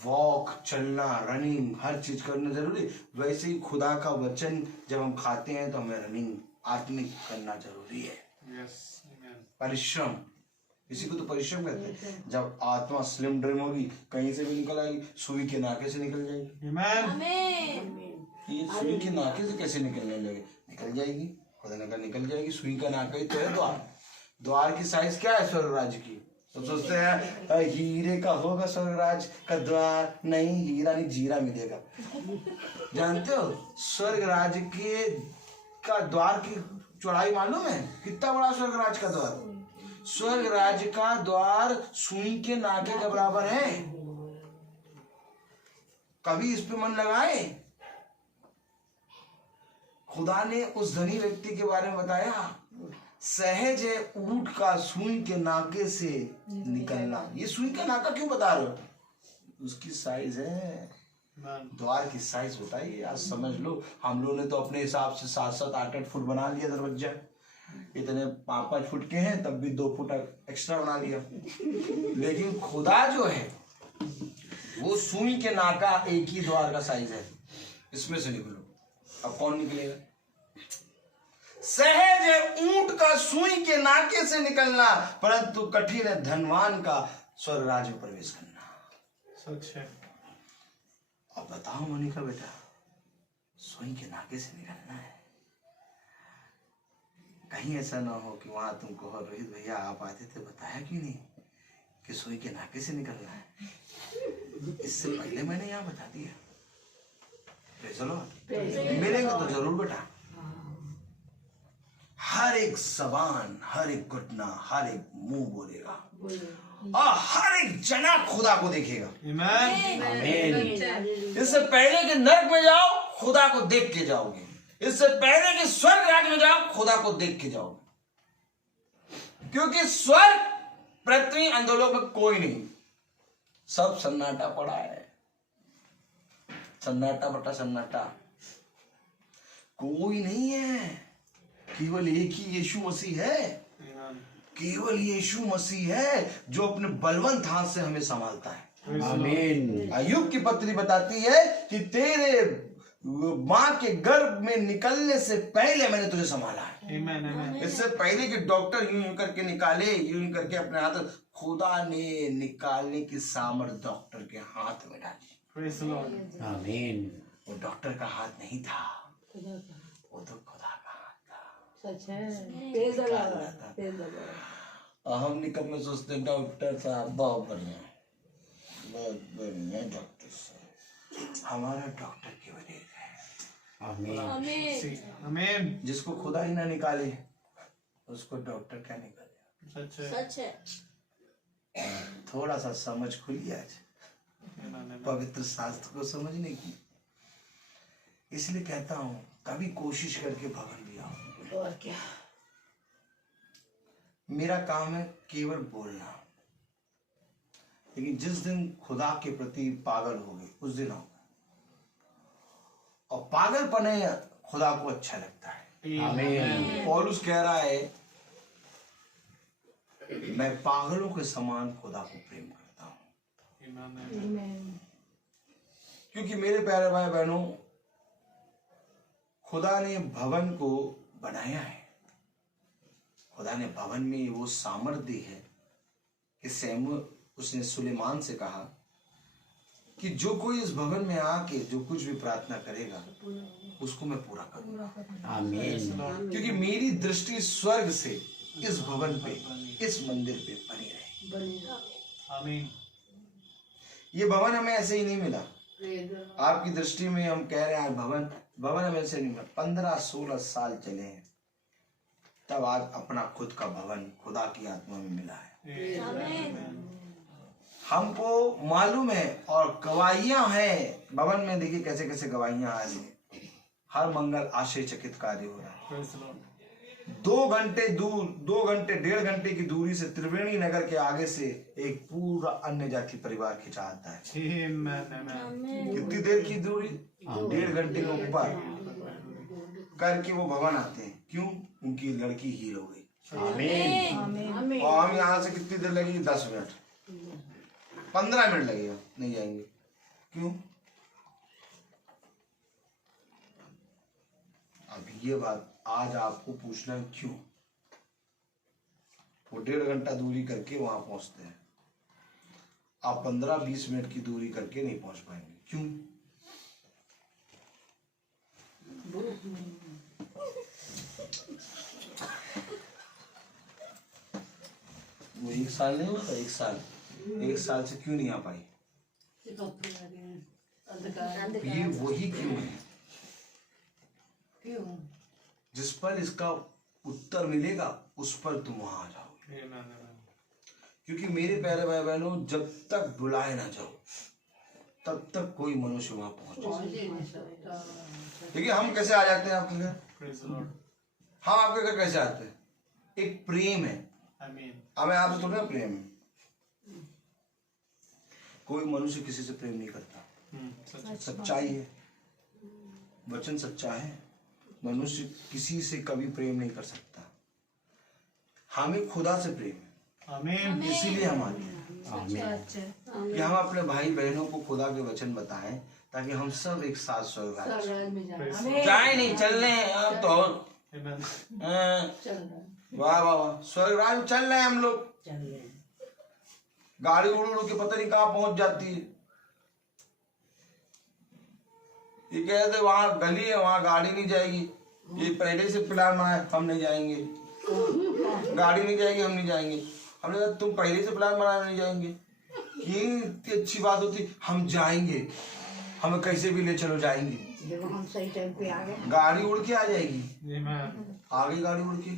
वॉक, चलना, रनिंग, हर चीज करना जरूरी। वैसे ही खुदा का वचन जब हम खाते हैं तो हमें रनिंग आत्मिक करना जरूरी है। Yes. Amen. परिश्रम, इसी को तो परिश्रम कहते हैं। जब आत्मा स्लिम ड्रिम होगी, कहीं से भी निकल आएगी, सुई के नाके से निकल जाएगी। Amen. ये सुई के नाके से कैसे निकलने लगे, निकल जाएगी। खुदा ने कहा निकल जाएगी, सुई का नाका ही तो है द्वार। द्वार की साइज क्या है स्वर्ग राज्य की? तो सोचते हैं हीरे का होगा स्वर्ग राज्य का द्वार, नहीं, हीरा नहीं जीरा मिलेगा। जानते हो स्वर्ग राज्य के का द्वार की चौड़ाई मालूम है कितना बड़ा स्वर्ग राज्य का द्वार? स्वर्ग राज्य का द्वार सुई के नाके के बराबर है। कभी इस पे मन लगाए। खुदा ने उस धनी व्यक्ति के बारे में बताया, सहज है ऊंट का सुई के नाके से निकलना। ये सुई का नाका क्यों बता रहे हो? उसकी साइज है। Amen. द्वार की साइज बताइए, आज समझ लो। हम लोगों ने तो अपने हिसाब से 7-7, 8-8 फुट बना लिया दरवाजा। इतने 5-5 फुट के हैं, तब भी 2 फुट एक्स्ट्रा बना लिया। लेकिन खुदा जो है वो सुई के नाका एक ही द्वार का साइज है। इसमें से निकलो। अब कौन निकलेगा? सहज है ऊंट का सुई के नाके से निकलना, परंतु कठिन है धनवान का स्वर्ग राज्य में प्रवेश करना। सच है। अब बताओ मोनिका बेटा, सुई के नाके से निकलना है। कहीं ऐसा ना हो कि वहां तुम कहो रोहित भैया आप आते थे, बताया क्यों नहीं कि सुई के नाके से निकलना है? इससे पहले मैंने यहाँ बता दिया। चलो मिलेंगे तो जरूर बेटा। हर एक जबान, हर एक घटना, हर एक मुंह बोलेगा और हर एक जना खुदा को देखेगा। Amen. आमीन। इससे पहले कि नरक में जाओ खुदा को देख के जाओगे। इससे पहले कि स्वर्ग राज्य में जाओ खुदा को देख के जाओगे। क्योंकि स्वर्ग, पृथ्वी, अंधोलोक में कोई नहीं, सब सन्नाटा पड़ा है। सन्नाटा बटा सन्नाटा, कोई नहीं है। केवल एक ही यीशु मसीह है। Amen. केवल यीशु मसीह है जो अपने बलवंत हाथ से हमें संभालता है। Praise the Lord. आमीन। अय्यूब की पत्री बताती है कि तेरे माँ के गर्भ में निकलने से पहले मैंने तुझे संभाला है। Amen. Amen. इससे पहले कि डॉक्टर यूं यूं करके निकाले, यूं यूं करके अपने हाथ, खुदा ने निकालने की सामर्थ डॉक्टर के हाथ में डाली। Praise the Lord. आमीन। वो डॉक्टर का हाथ नहीं था, वो तो खुदा का हाथ था। सच है। Praise the Lord. Praise the Lord. और हम निकल में सोचते हैं डॉक्टर साहब बहुत बढ़िया, बहुत बढ़िया डॉक्टर साहब। हमारा डॉक्टर केवल एक है। आमीन। See. Amen. जिसको खुदा ही ना निकाले उसको डॉक्टर क्या निकाले। सच है। थोड़ा सा समझ खुली आज Amen. Amen. पवित्र शास्त्र को समझने की। इसलिए कहता हूँ कभी कोशिश करके भवन भी आओ। और क्या? मेरा काम है केवल बोलना, लेकिन जिस दिन खुदा के प्रति पागल हो गए उस दिन आओ। और पागलपने खुदा को अच्छा लगता है। आमीन। पौलुस कह रहा है मैं पागलों के समान खुदा को प्रेम करता हूं। Amen. Amen. Amen. क्योंकि मेरे प्यारे भाई बहनों, खुदा ने भवन को बनाया है। खुदा ने भवन में वो सामर्थ्य दी है कि उसने सुलेमान से कहा कि जो कोई इस भवन में आके जो कुछ भी प्रार्थना करेगा उसको मैं पूरा करूंगा। आमीन। क्योंकि मेरी दृष्टि स्वर्ग से इस भवन पे, इस मंदिर पे बनी रहे। बनेगा। Amen. ये भवन हमें ऐसे ही नहीं मिला, आपकी दृष्टि में हम कह रहे हैं भवन हमें से नहीं, 15-16 साल चले हैं, तब आज अपना खुद का भवन खुदा की आत्मा में मिला है। हमको मालूम है और गवाहियां हैं भवन में। देखिए कैसे कैसे गवाहियां आ रही है, हर मंगल आश्चर्यचकित कार्य हो रहा है। 2 घंटे दूर, 2 घंटे 1.5 घंटे की दूरी से त्रिवेणी नगर के आगे से एक पूरा अन्य जाति परिवार खिंचा आता है। कितनी देर की दूरी? 1.5 घंटे के ऊपर करके वो भवन आते हैं। क्यों? उनकी लड़की हील हो गई। आमीन। और हम यहाँ से कितनी देर लगेगी? 10 मिनट, 15 मिनट लगेगा, नहीं जाएंगे। क्यों? अब ये बात आज आपको पूछना है क्यों? वो 1.5 घंटा दूरी करके वहां पहुंचते हैं, आप 15-20 मिनट की दूरी करके नहीं पहुंच पाएंगे। क्यों? वो 1 साल नहीं होता, 1 साल से क्यों नहीं आ पाई? ये वही क्यों है जिस पर इसका उत्तर मिलेगा, उस पर तुम वहां आ जाओगे। क्योंकि मेरे प्यारे भाई बहनों, जब तक बुलाए ना जाओ तब तक कोई मनुष्य वहां पहुंच। देखिए हम कैसे आ जाते हैं आपके घर, हम आपके घर कैसे आते हैं? एक प्रेम है, हमें आपसे थोड़ा प्रेम है। कोई मनुष्य किसी से प्रेम नहीं करता, सच्चाई है, वचन सच्चा है। मनुष्य किसी से कभी प्रेम नहीं कर सकता। हमें खुदा से प्रेम है, इसीलिए हम आते हैं कि हम अपने भाई बहनों को खुदा के वचन बताएं, ताकि हम सब एक साथ स्वर्ग जाए। नहीं चल रहे हैं आप तो, वाह वाह वाह, स्वर्ग राज चल रहे हैं हम लोग। गाड़ी उड़ के पता नहीं कहाँ पहुंच जाती है। ये कहते वहां गली है, वहां गाड़ी नहीं जाएगी, ये पहले से प्लान बनाए, हम नहीं जाएंगे। गाड़ी नहीं जाएगी, हम नहीं जाएंगे। हमने कहा तुम पहले से प्लान बनाए नहीं जाएंगे, ये इतनी अच्छी बात होती, हम जाएंगे, हमें कैसे भी ले चलो जाएंगे। हम सही टाइम पे आ गए, गाड़ी उड़ के आ जाएगी, आ गई गाड़ी उड़ के।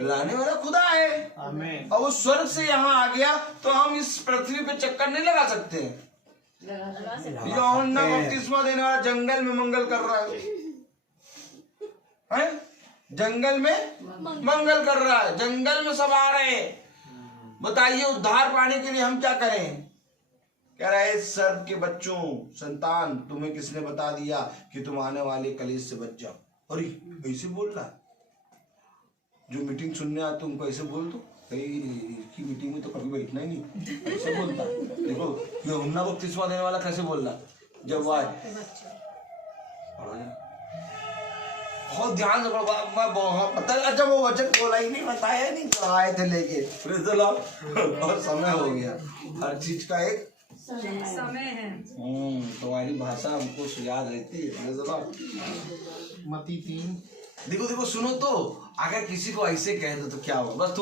लाने वाला खुदा है, और वो स्वर्ग से यहाँ आ गया, तो हम इस पृथ्वी पे चक्कर नहीं लगा सकते हैं। यूहन्ना बपतिस्मा देने वाला जंगल में मंगल कर रहा है, जंगल में मंगल कर रहा है, जंगल में सब आ रहे हैं। बताइए उद्धार पाने के लिए हम क्या करें? कह रहा है सर्प के बच्चों, संतान, तुम्हें किसने बता दिया कि तुम आने वाले कलेश से बच जाओ? अरे ऐसे बोल रहा, जो मीटिंग सुनने आते उनको ऐसे बोल दो, की मीटिंग में तो कभी बैठना ही नहीं, ऐसे बोलता। देखो यूहन्ना बपतिस्मा देने वाला कैसे बोल रहा, जब वो आए बहुत ध्यान से पता, जब वो वचन बोला ही नहीं, बताया नहीं, तो आए थे लेके, और समय हो गया। हर चीज का एक समय है। तुम्हारी भाषा हमको याद रहती है। मत्ती 3। देखो देखो सुनो तो, अगर किसी को ऐसे कह दो तो क्या होगा? बस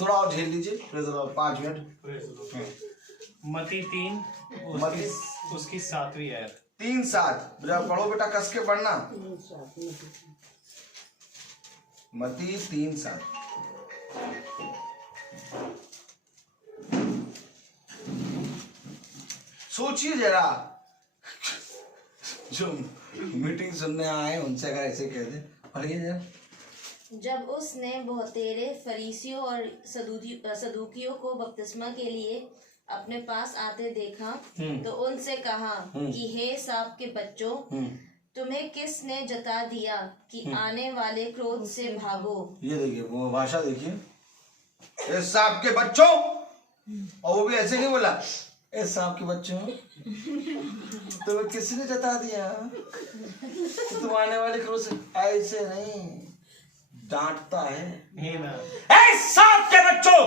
थोड़ा और झेल लीजिए, 5 मिनट। मत्ती 3 उसकी 7वीं आयत। 3:7 पढ़ो बेटा, कस के पढ़ना। मत्ती 3:7। सोचिए जरा, जो मीटिंग सुनने आए उनसे अगर ऐसे कह दे, पढ़िए जरा। जब उसने बहुतेरे फरीसियों और सदूकियों को बपतिस्मा के लिए अपने पास आते देखा, तो उनसे कहा कि हे सांप के बच्चों, तुम्हें किसने जता दिया कि आने वाले क्रोध से भागो? ये देखिए वो भाषा देखिए, ये सांप के बच्चों, और वो भी ऐसे नहीं बोला, ए सांप के बच्चों, तुम्हें किसने जता दिया तुम आने वाले क्रोध से? ऐसे नहीं, डांटता है। ए सांप के बच्चों,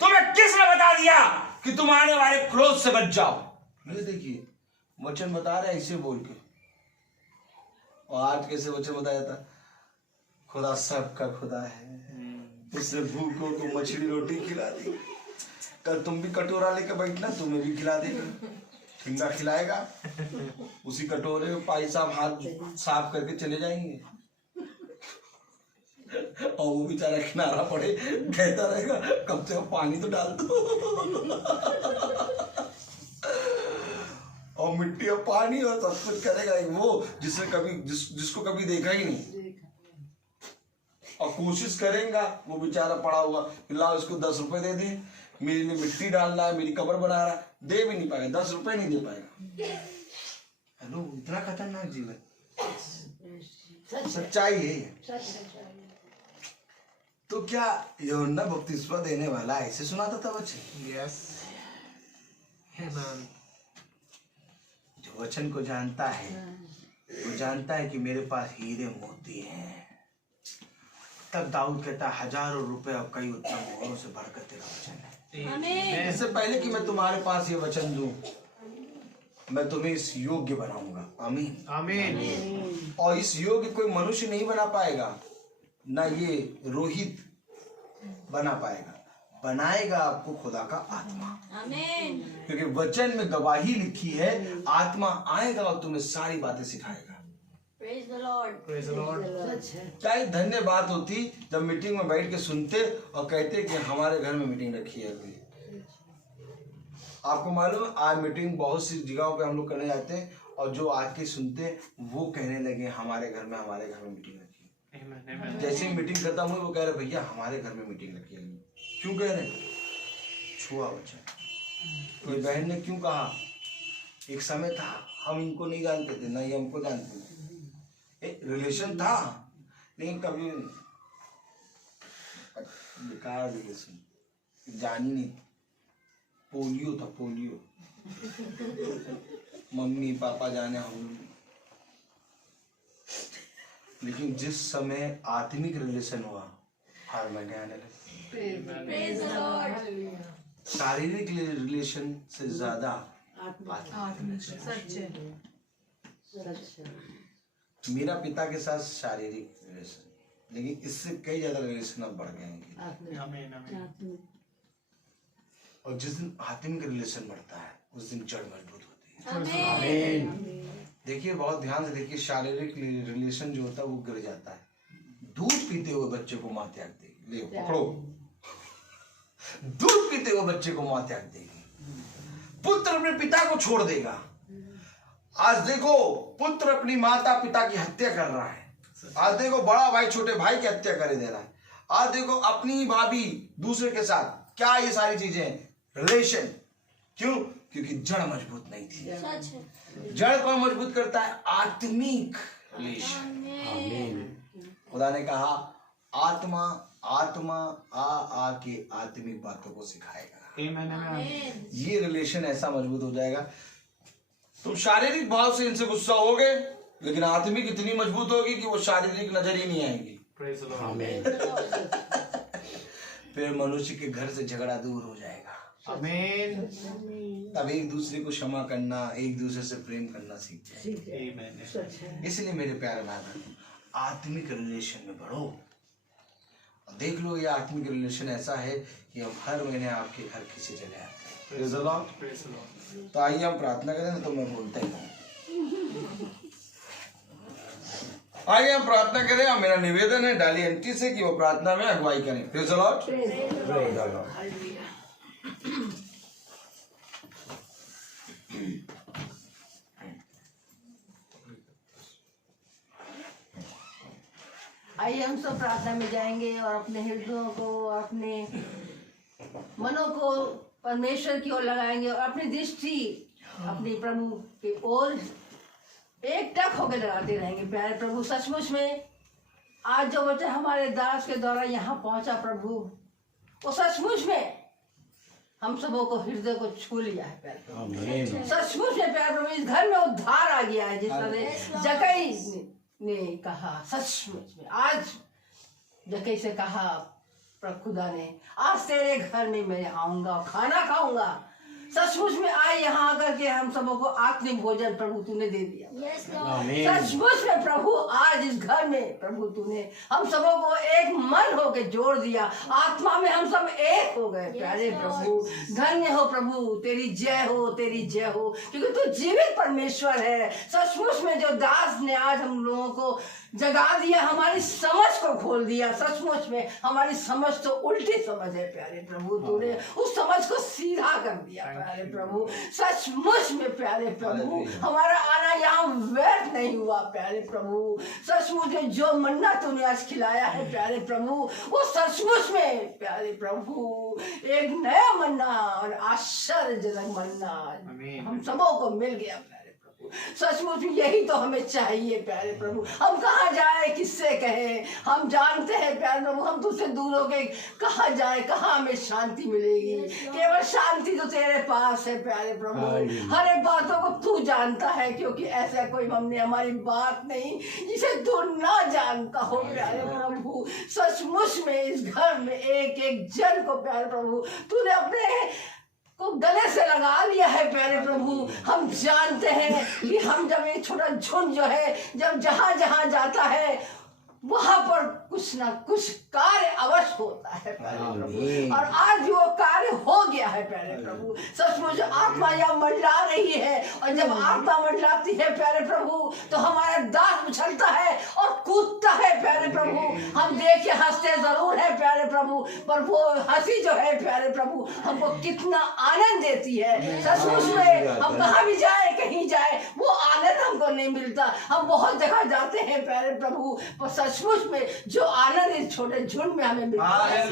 तुम्हें किसने बता दिया कि तुम आने वाले क्रोध से बच जाओ? ये देखिए वचन बता रहे ऐसे बोल के। और आज कैसे वचन बताया था? खुदा सबका खुदा है, उसने भूखों को मछली रोटी खिला दी, कल तुम भी कटोरा लेकर बैठना, तुम्हें भी खिला देगा। ठिंगा खिलाएगा, उसी कटोरे में भाई साहब हाथ साफ करके चले जाएंगे और वो बेचारा किनारा पड़े कहता रहेगा कम से कम पानी तो डाल दो और मिट्टी और पानी और सब कुछ करेगा वो जिसको कभी देखा ही नहीं, और कोशिश करेगा वो बेचारा पड़ा हुआ, लाओ इसको 10 रुपए दे दे, मेरे लिए मिट्टी डाल रहा है, मेरी कब्र बना रहा है, दे भी नहीं पाएगा, 10 रुपए नहीं दे पाएगा। हेलो, इतना खतरनाक जीवन, सच्चाई है ये। तो क्या यूहन्ना बपतिस्मा देने वाला ऐसे सुनाता था बच्चे? यस, जो वचन को जानता है वो जानता है कि मेरे पास हीरे मोती हैं। तब दाऊद कहता है हजारों रुपए और कई उत्तम मोहरों से बढ़कर तेरा वचन है। इससे पहले कि मैं तुम्हारे पास ये वचन दूं, मैं तुम्हें इस योग्य बनाऊंगा। आमीन आमीन। और इस योग्य कोई मनुष्य नहीं बना पाएगा, ना ये रोहित बना पाएगा, बनाएगा आपको खुदा का आत्मा। आमीन। क्योंकि वचन में गवाही लिखी है, आत्मा आएगा और तुम्हें सारी बातें सिखाएगा। Praise the Lord. Praise the Lord. क्या ही धन्य बात होती जब मीटिंग में बैठ के सुनते और कहते कि हमारे घर में मीटिंग रखी है अभी। आपको मालूम है आज मीटिंग बहुत सी जगहों पे हम लोग करने जाते हैं और जो आके सुनते वो कहने लगे हमारे घर में मीटिंग रखी है। जैसे ही मीटिंग खत्म हुई वो कह रहे भैया हमारे घर में मीटिंग रखी है। क्यों कह रहे? छुआ वचन। कोई बहन ने क्यों कहा? एक समय था हम इनको नहीं जानते थे, ना ये हमको जानते थे, एक रिलेशन था लेकिन कभी बेकार रिलेशन, जानी नहीं, पोलियो था, पोलियो। मम्मी पापा जाने हम, लेकिन जिस समय आत्मिक रिलेशन हुआ हार में आने लगे। शारीरिक रिलेशन से ज्यादा आत्मिक सच्चे। मेरा पिता के साथ शारीरिक रिलेशन, लेकिन इससे कई ज्यादा रिलेशन अब बढ़ गए हैं। आमीन आमीन। और जिस दिन आत्मिक रिलेशन बढ़ता है उस दिन जड़ मजबूत होती है। आमीन। देखिए बहुत ध्यान से देखिए, शारीरिक रिलेशन जो होता है वो गिर जाता है। दूध पीते हुए बच्चे को माँ त्याग देगी, ले पकड़ो, दूध पीते हुए बच्चे को माँ त्याग देगी। पुत्र अपने पिता को छोड़ देगा। आज देखो पुत्र अपनी माता पिता की हत्या कर रहा है। आज देखो बड़ा भाई छोटे भाई की हत्या कर दे रहा है। आज देखो अपनी भाभी दूसरे के साथ, क्या ये सारी चीजें रिलेशन। क्यों? क्योंकि जड़ मजबूत नहीं थी। जड़ को मजबूत करता है आत्मिक रिलेशन। खुदा ने कहा आत्मा आत्मा आ के आत्मिक बातों को सिखाएगा। ये रिलेशन ऐसा मजबूत हो जाएगा। तुम शारीरिक भाव से इनसे गुस्सा होगे, लेकिन आत्मिक इतनी मजबूत होगी कि वो शारीरिक नजर ही नहीं आएगी। फिर मनुष्य के घर से झगड़ा दूर हो जाएगा। आमीन। तब एक दूसरे को क्षमा करना, एक दूसरे से प्रेम करना सीखते हैं। इसलिए मेरे प्यारे भाई आत्मिक रिलेशन में बढ़ो। देख लो ये आत्मिक रिलेशन ऐसा है कि हम हर महीने आपके घर किसी जगह आते हैं। तो आइए हम प्रार्थना करें ना, तो मैं बोलता ही हूँ। आइए हम प्रार्थना करें और मेरा निवेदन है डाली आंटी से कि वो प्रार्थना में अगुवाई करें। Praise the Lord. आइए हम सब प्रार्थना में जाएंगे और अपने हृदयों को, अपने मनों को परमेश्वर की ओर लगाएंगे और अपनी दृष्टि अपने प्रभु की ओर एकटक होकर लगाते रहेंगे। प्यारे प्रभु, सचमुच में आज जो वचन हमारे दास के द्वारा यहाँ पहुंचा प्रभु, वो सचमुच में हम सबों को हृदय को छू लिया है। प्यारे प्रभु, सचमुच में प्यारे प्रभु इस घर में उद्धार आ गया है। जिस तरह जकई ने कहा, सचमुच में आज जकई से कहा खुदा ने, आज तेरे घर में मैं आऊंगा, खाना खाऊंगा, सचमुच में आए यहाँ आकर के हम सबों को आत्मिक भोजन प्रभु तूने दे दिया। Yes, Lord. आमीन। सचमुच में प्रभु आज इस घर में प्रभु तूने हम सबों को एक मन होके जोड़ दिया, आत्मा में हम सब एक हो गए। प्यारे प्रभु धन्य हो प्रभु, तेरी जय हो, तेरी जय हो, क्योंकि तू जीवित परमेश्वर है। सचमुच में जो दास ने आज हम लोगों को जगा दिया, हमारी समझ को खोल दिया। सचमुच में हमारी समझ तो उल्टी समझ है प्यारे प्रभु, तूने उस समझ को सीधा कर दिया प्यारे प्रभु। सचमुच में प्यारे प्रभु हमारा आना यहाँ व्यर्थ नहीं हुआ प्यारे प्रभु। सचमुच में जो मन्ना तूने आज खिलाया है प्यारे प्रभु, वो सचमुच में प्यारे प्रभु एक नया मन्ना और आश्चर्यजनक मन्ना हम सबों को मिल गया प्यारे प्रभु। सचमुच में यही तो हमें चाहिए प्यारे प्रभु। हम कहाँ जाए, किससे कहें? हम जानते हैं प्यारे प्रभु, हम तुझसे दूर हो गए, कहाँ जाए, कहाँ हमें शांति मिलेगी? केवल शांति तो तेरे पास है प्यारे प्रभु। हर एक बातों को तू जानता है, क्योंकि ऐसा कोई हमने हमारी बात नहीं जिसे तू ना जानता हो प्यारे प्रभु। सचमुच में इस घर में एक एक जन को प्यारे प्रभु तूने अपने को गले से लगा लिया है प्यारे प्रभु। हम जानते हैं कि हम जब एक छोटा झुंड जो है, जब जहां जहां जाता है वहां पर कुछ ना कुछ कार्य अवश्य होता है प्यारे प्रभु, और आज वो कार्य हो गया है प्यारे प्रभु। सचमुच आत्मा यहाँ मंडला रही है, और जब आत्मा मंडलाती है प्यारे प्रभु तो हमारा दास उछलता है और कूदता है प्यारे प्रभु। हम देख के हंसते जरूर है प्यारे प्रभु, पर वो हंसी जो है प्यारे प्रभु हमको कितना आनंद देती है। सचमुच में हम कहाँ भी जाए, कहीं जाए, वो आनंद हमको नहीं मिलता। हम बहुत जगह जाते हैं प्यारे प्रभु, पर सचमुच में जो आनंद इस छोटे झुंड में हमें मिलता है।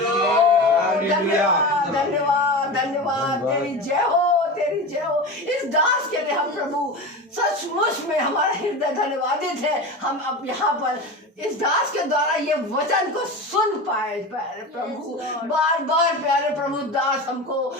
धन्यवाद धन्यवाद धन्यवाद, तेरी जय हो, तेरी जय हो। इस दास के लिए हम प्रभु सचमुच में हमारा हृदय धन्यवादित है। हम अब यहाँ पर इस दास के द्वारा ये वचन को सुन पाए प्यारे प्रभु। बार बार प्यारे प्रभु दास हमको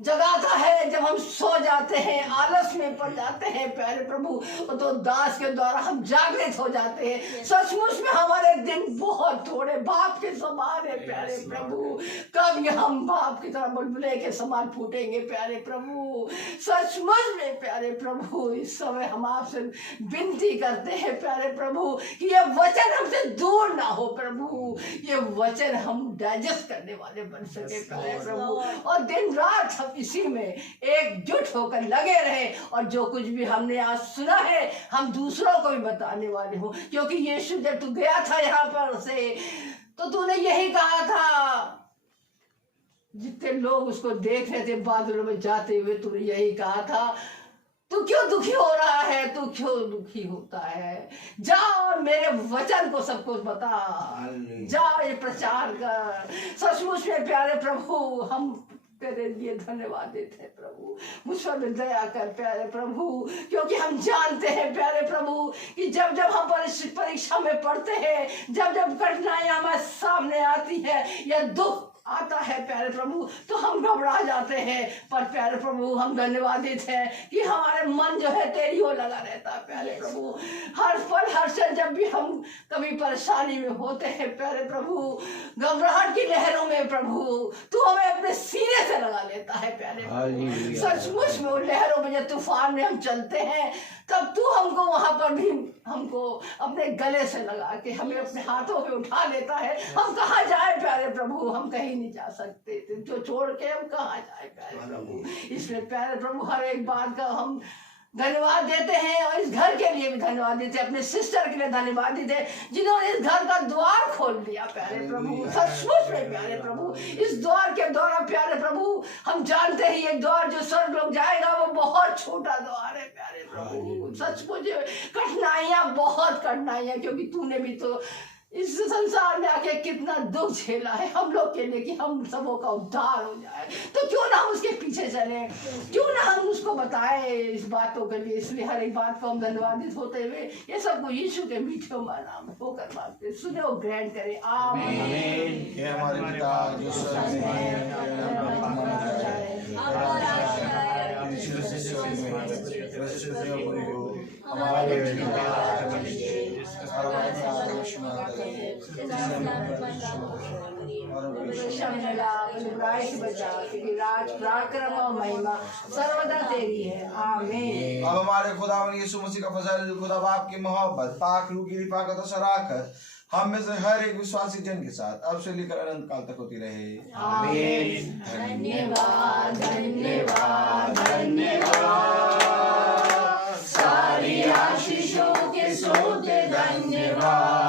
जगाता है, जब हम सो जाते हैं, आलस में पड़ जाते हैं प्यारे प्रभु, तो दास के द्वारा हम जागृत हो जाते हैं। सचमुच में हमारे दिन बहुत थोड़े बाप के समान है प्यारे प्रभु। कब ये हम बाप की तरह बुलबुले के समान फूटेंगे प्यारे प्रभु। सचमुच में प्यारे प्रभु इस समय हम आपसे विनती करते हैं प्यारे प्रभु कि ये वचन हमसे दूर ना हो प्रभु, ये वचन हम डाइजेस्ट करने वाले बन सके प्यारे प्रभु, और दिन रात इसी में एकजुट होकर लगे रहे, और जो कुछ भी हमने आज सुना है हम दूसरों को भी बताने वाले हो। क्योंकि यीशु जब तू गया था यहाँ पर से, तो तूने यही कहा था, जितने लोग उसको देख रहे थे बादलों में जाते हुए, तूने यही कहा था, तू क्यों दुखी हो रहा है, तू क्यों दुखी होता है? जाओ और मेरे वचन को सबको बता, जाओ ये प्रचार कर। सचमुच में प्यारे प्रभु हम तेरे लिए धन्यवाद देते हैं प्रभु। मुझ पर दया कर प्यारे प्रभु, क्योंकि हम जानते हैं प्यारे प्रभु कि जब जब हम परीक्षा में पढ़ते हैं, जब जब कठिनाइयां हमारे सामने आती है या दुख आता है प्यारे प्रभु, तो हम घबरा जाते हैं। पर प्यारे प्रभु हम धन्यवादित हैं कि हमारे मन जो है तेरी ओर लगा रहता है प्यारे प्रभु। हर पल हर क्षण जब भी हम कभी परेशानी में होते हैं प्यारे प्रभु, घबराहट की लहरों में प्रभु तू हमें अपने सीने से लगा लेता है प्यारे प्रभु। सचमुच में उन लहरों में जब तूफान में हम चलते हैं, तब तू हमको वहां पर भी हमको अपने गले से लगा के हमें अपने हाथों पे उठा लेता है। हम कहाँ जाए प्यारे प्रभु, हम कहीं नहीं जा सकते थे, जो छोड़ के हम कहाँ जाए प्यारे प्रभु। इसलिए प्यारे प्रभु हर एक बात का हम धन्यवाद देते हैं, और इस घर के लिए भी धन्यवाद देते हैं, अपने सिस्टर के लिए धन्यवाद देते हैं जिन्होंने इस घर का द्वार खोल दिया प्यारे प्रभु। सचमुच में प्यारे प्रभु इस द्वार के द्वारा प्यारे प्रभु हम जानते हैं ये द्वार जो स्वर्ग लोग जाएगा वो बहुत छोटा द्वार है प्यारे प्रभु। सचमुच कठिनाइयां, बहुत कठिनाइयां, क्योंकि तूने भी तो इस संसार में आके कितना दुख झेला है हम लोग के लिए कि हम सबों का उद्धार हो जाए। तो क्यों ना हम उसके पीछे चले, क्यों ना हम उसको बताएं इस बातों के लिए। इसलिए हर एक बात को हम धन्यवादित होते हुए ये सबको यीशु के मीठे नाम में होकर मांगते, सुने और ग्रहण करें। आमीन। हे हमारे पिता जो स्वर्ग में है, हमारे राज पराक्रम और महिमा सर्वदा तेरी है। आमीन। अब हमारे खुदावन यीशु मसीह का फजल, खुदा बाप की मोहब्बत, पाक रूह की रिफाकत और शराकत हम में से हर एक विश्वासी जन के साथ अब से लेकर अनंत काल तक होती रहे। आमीन। धन्यवाद धन्यवाद धन्यवाद, सारी आशीषों के सोते धन्यवाद।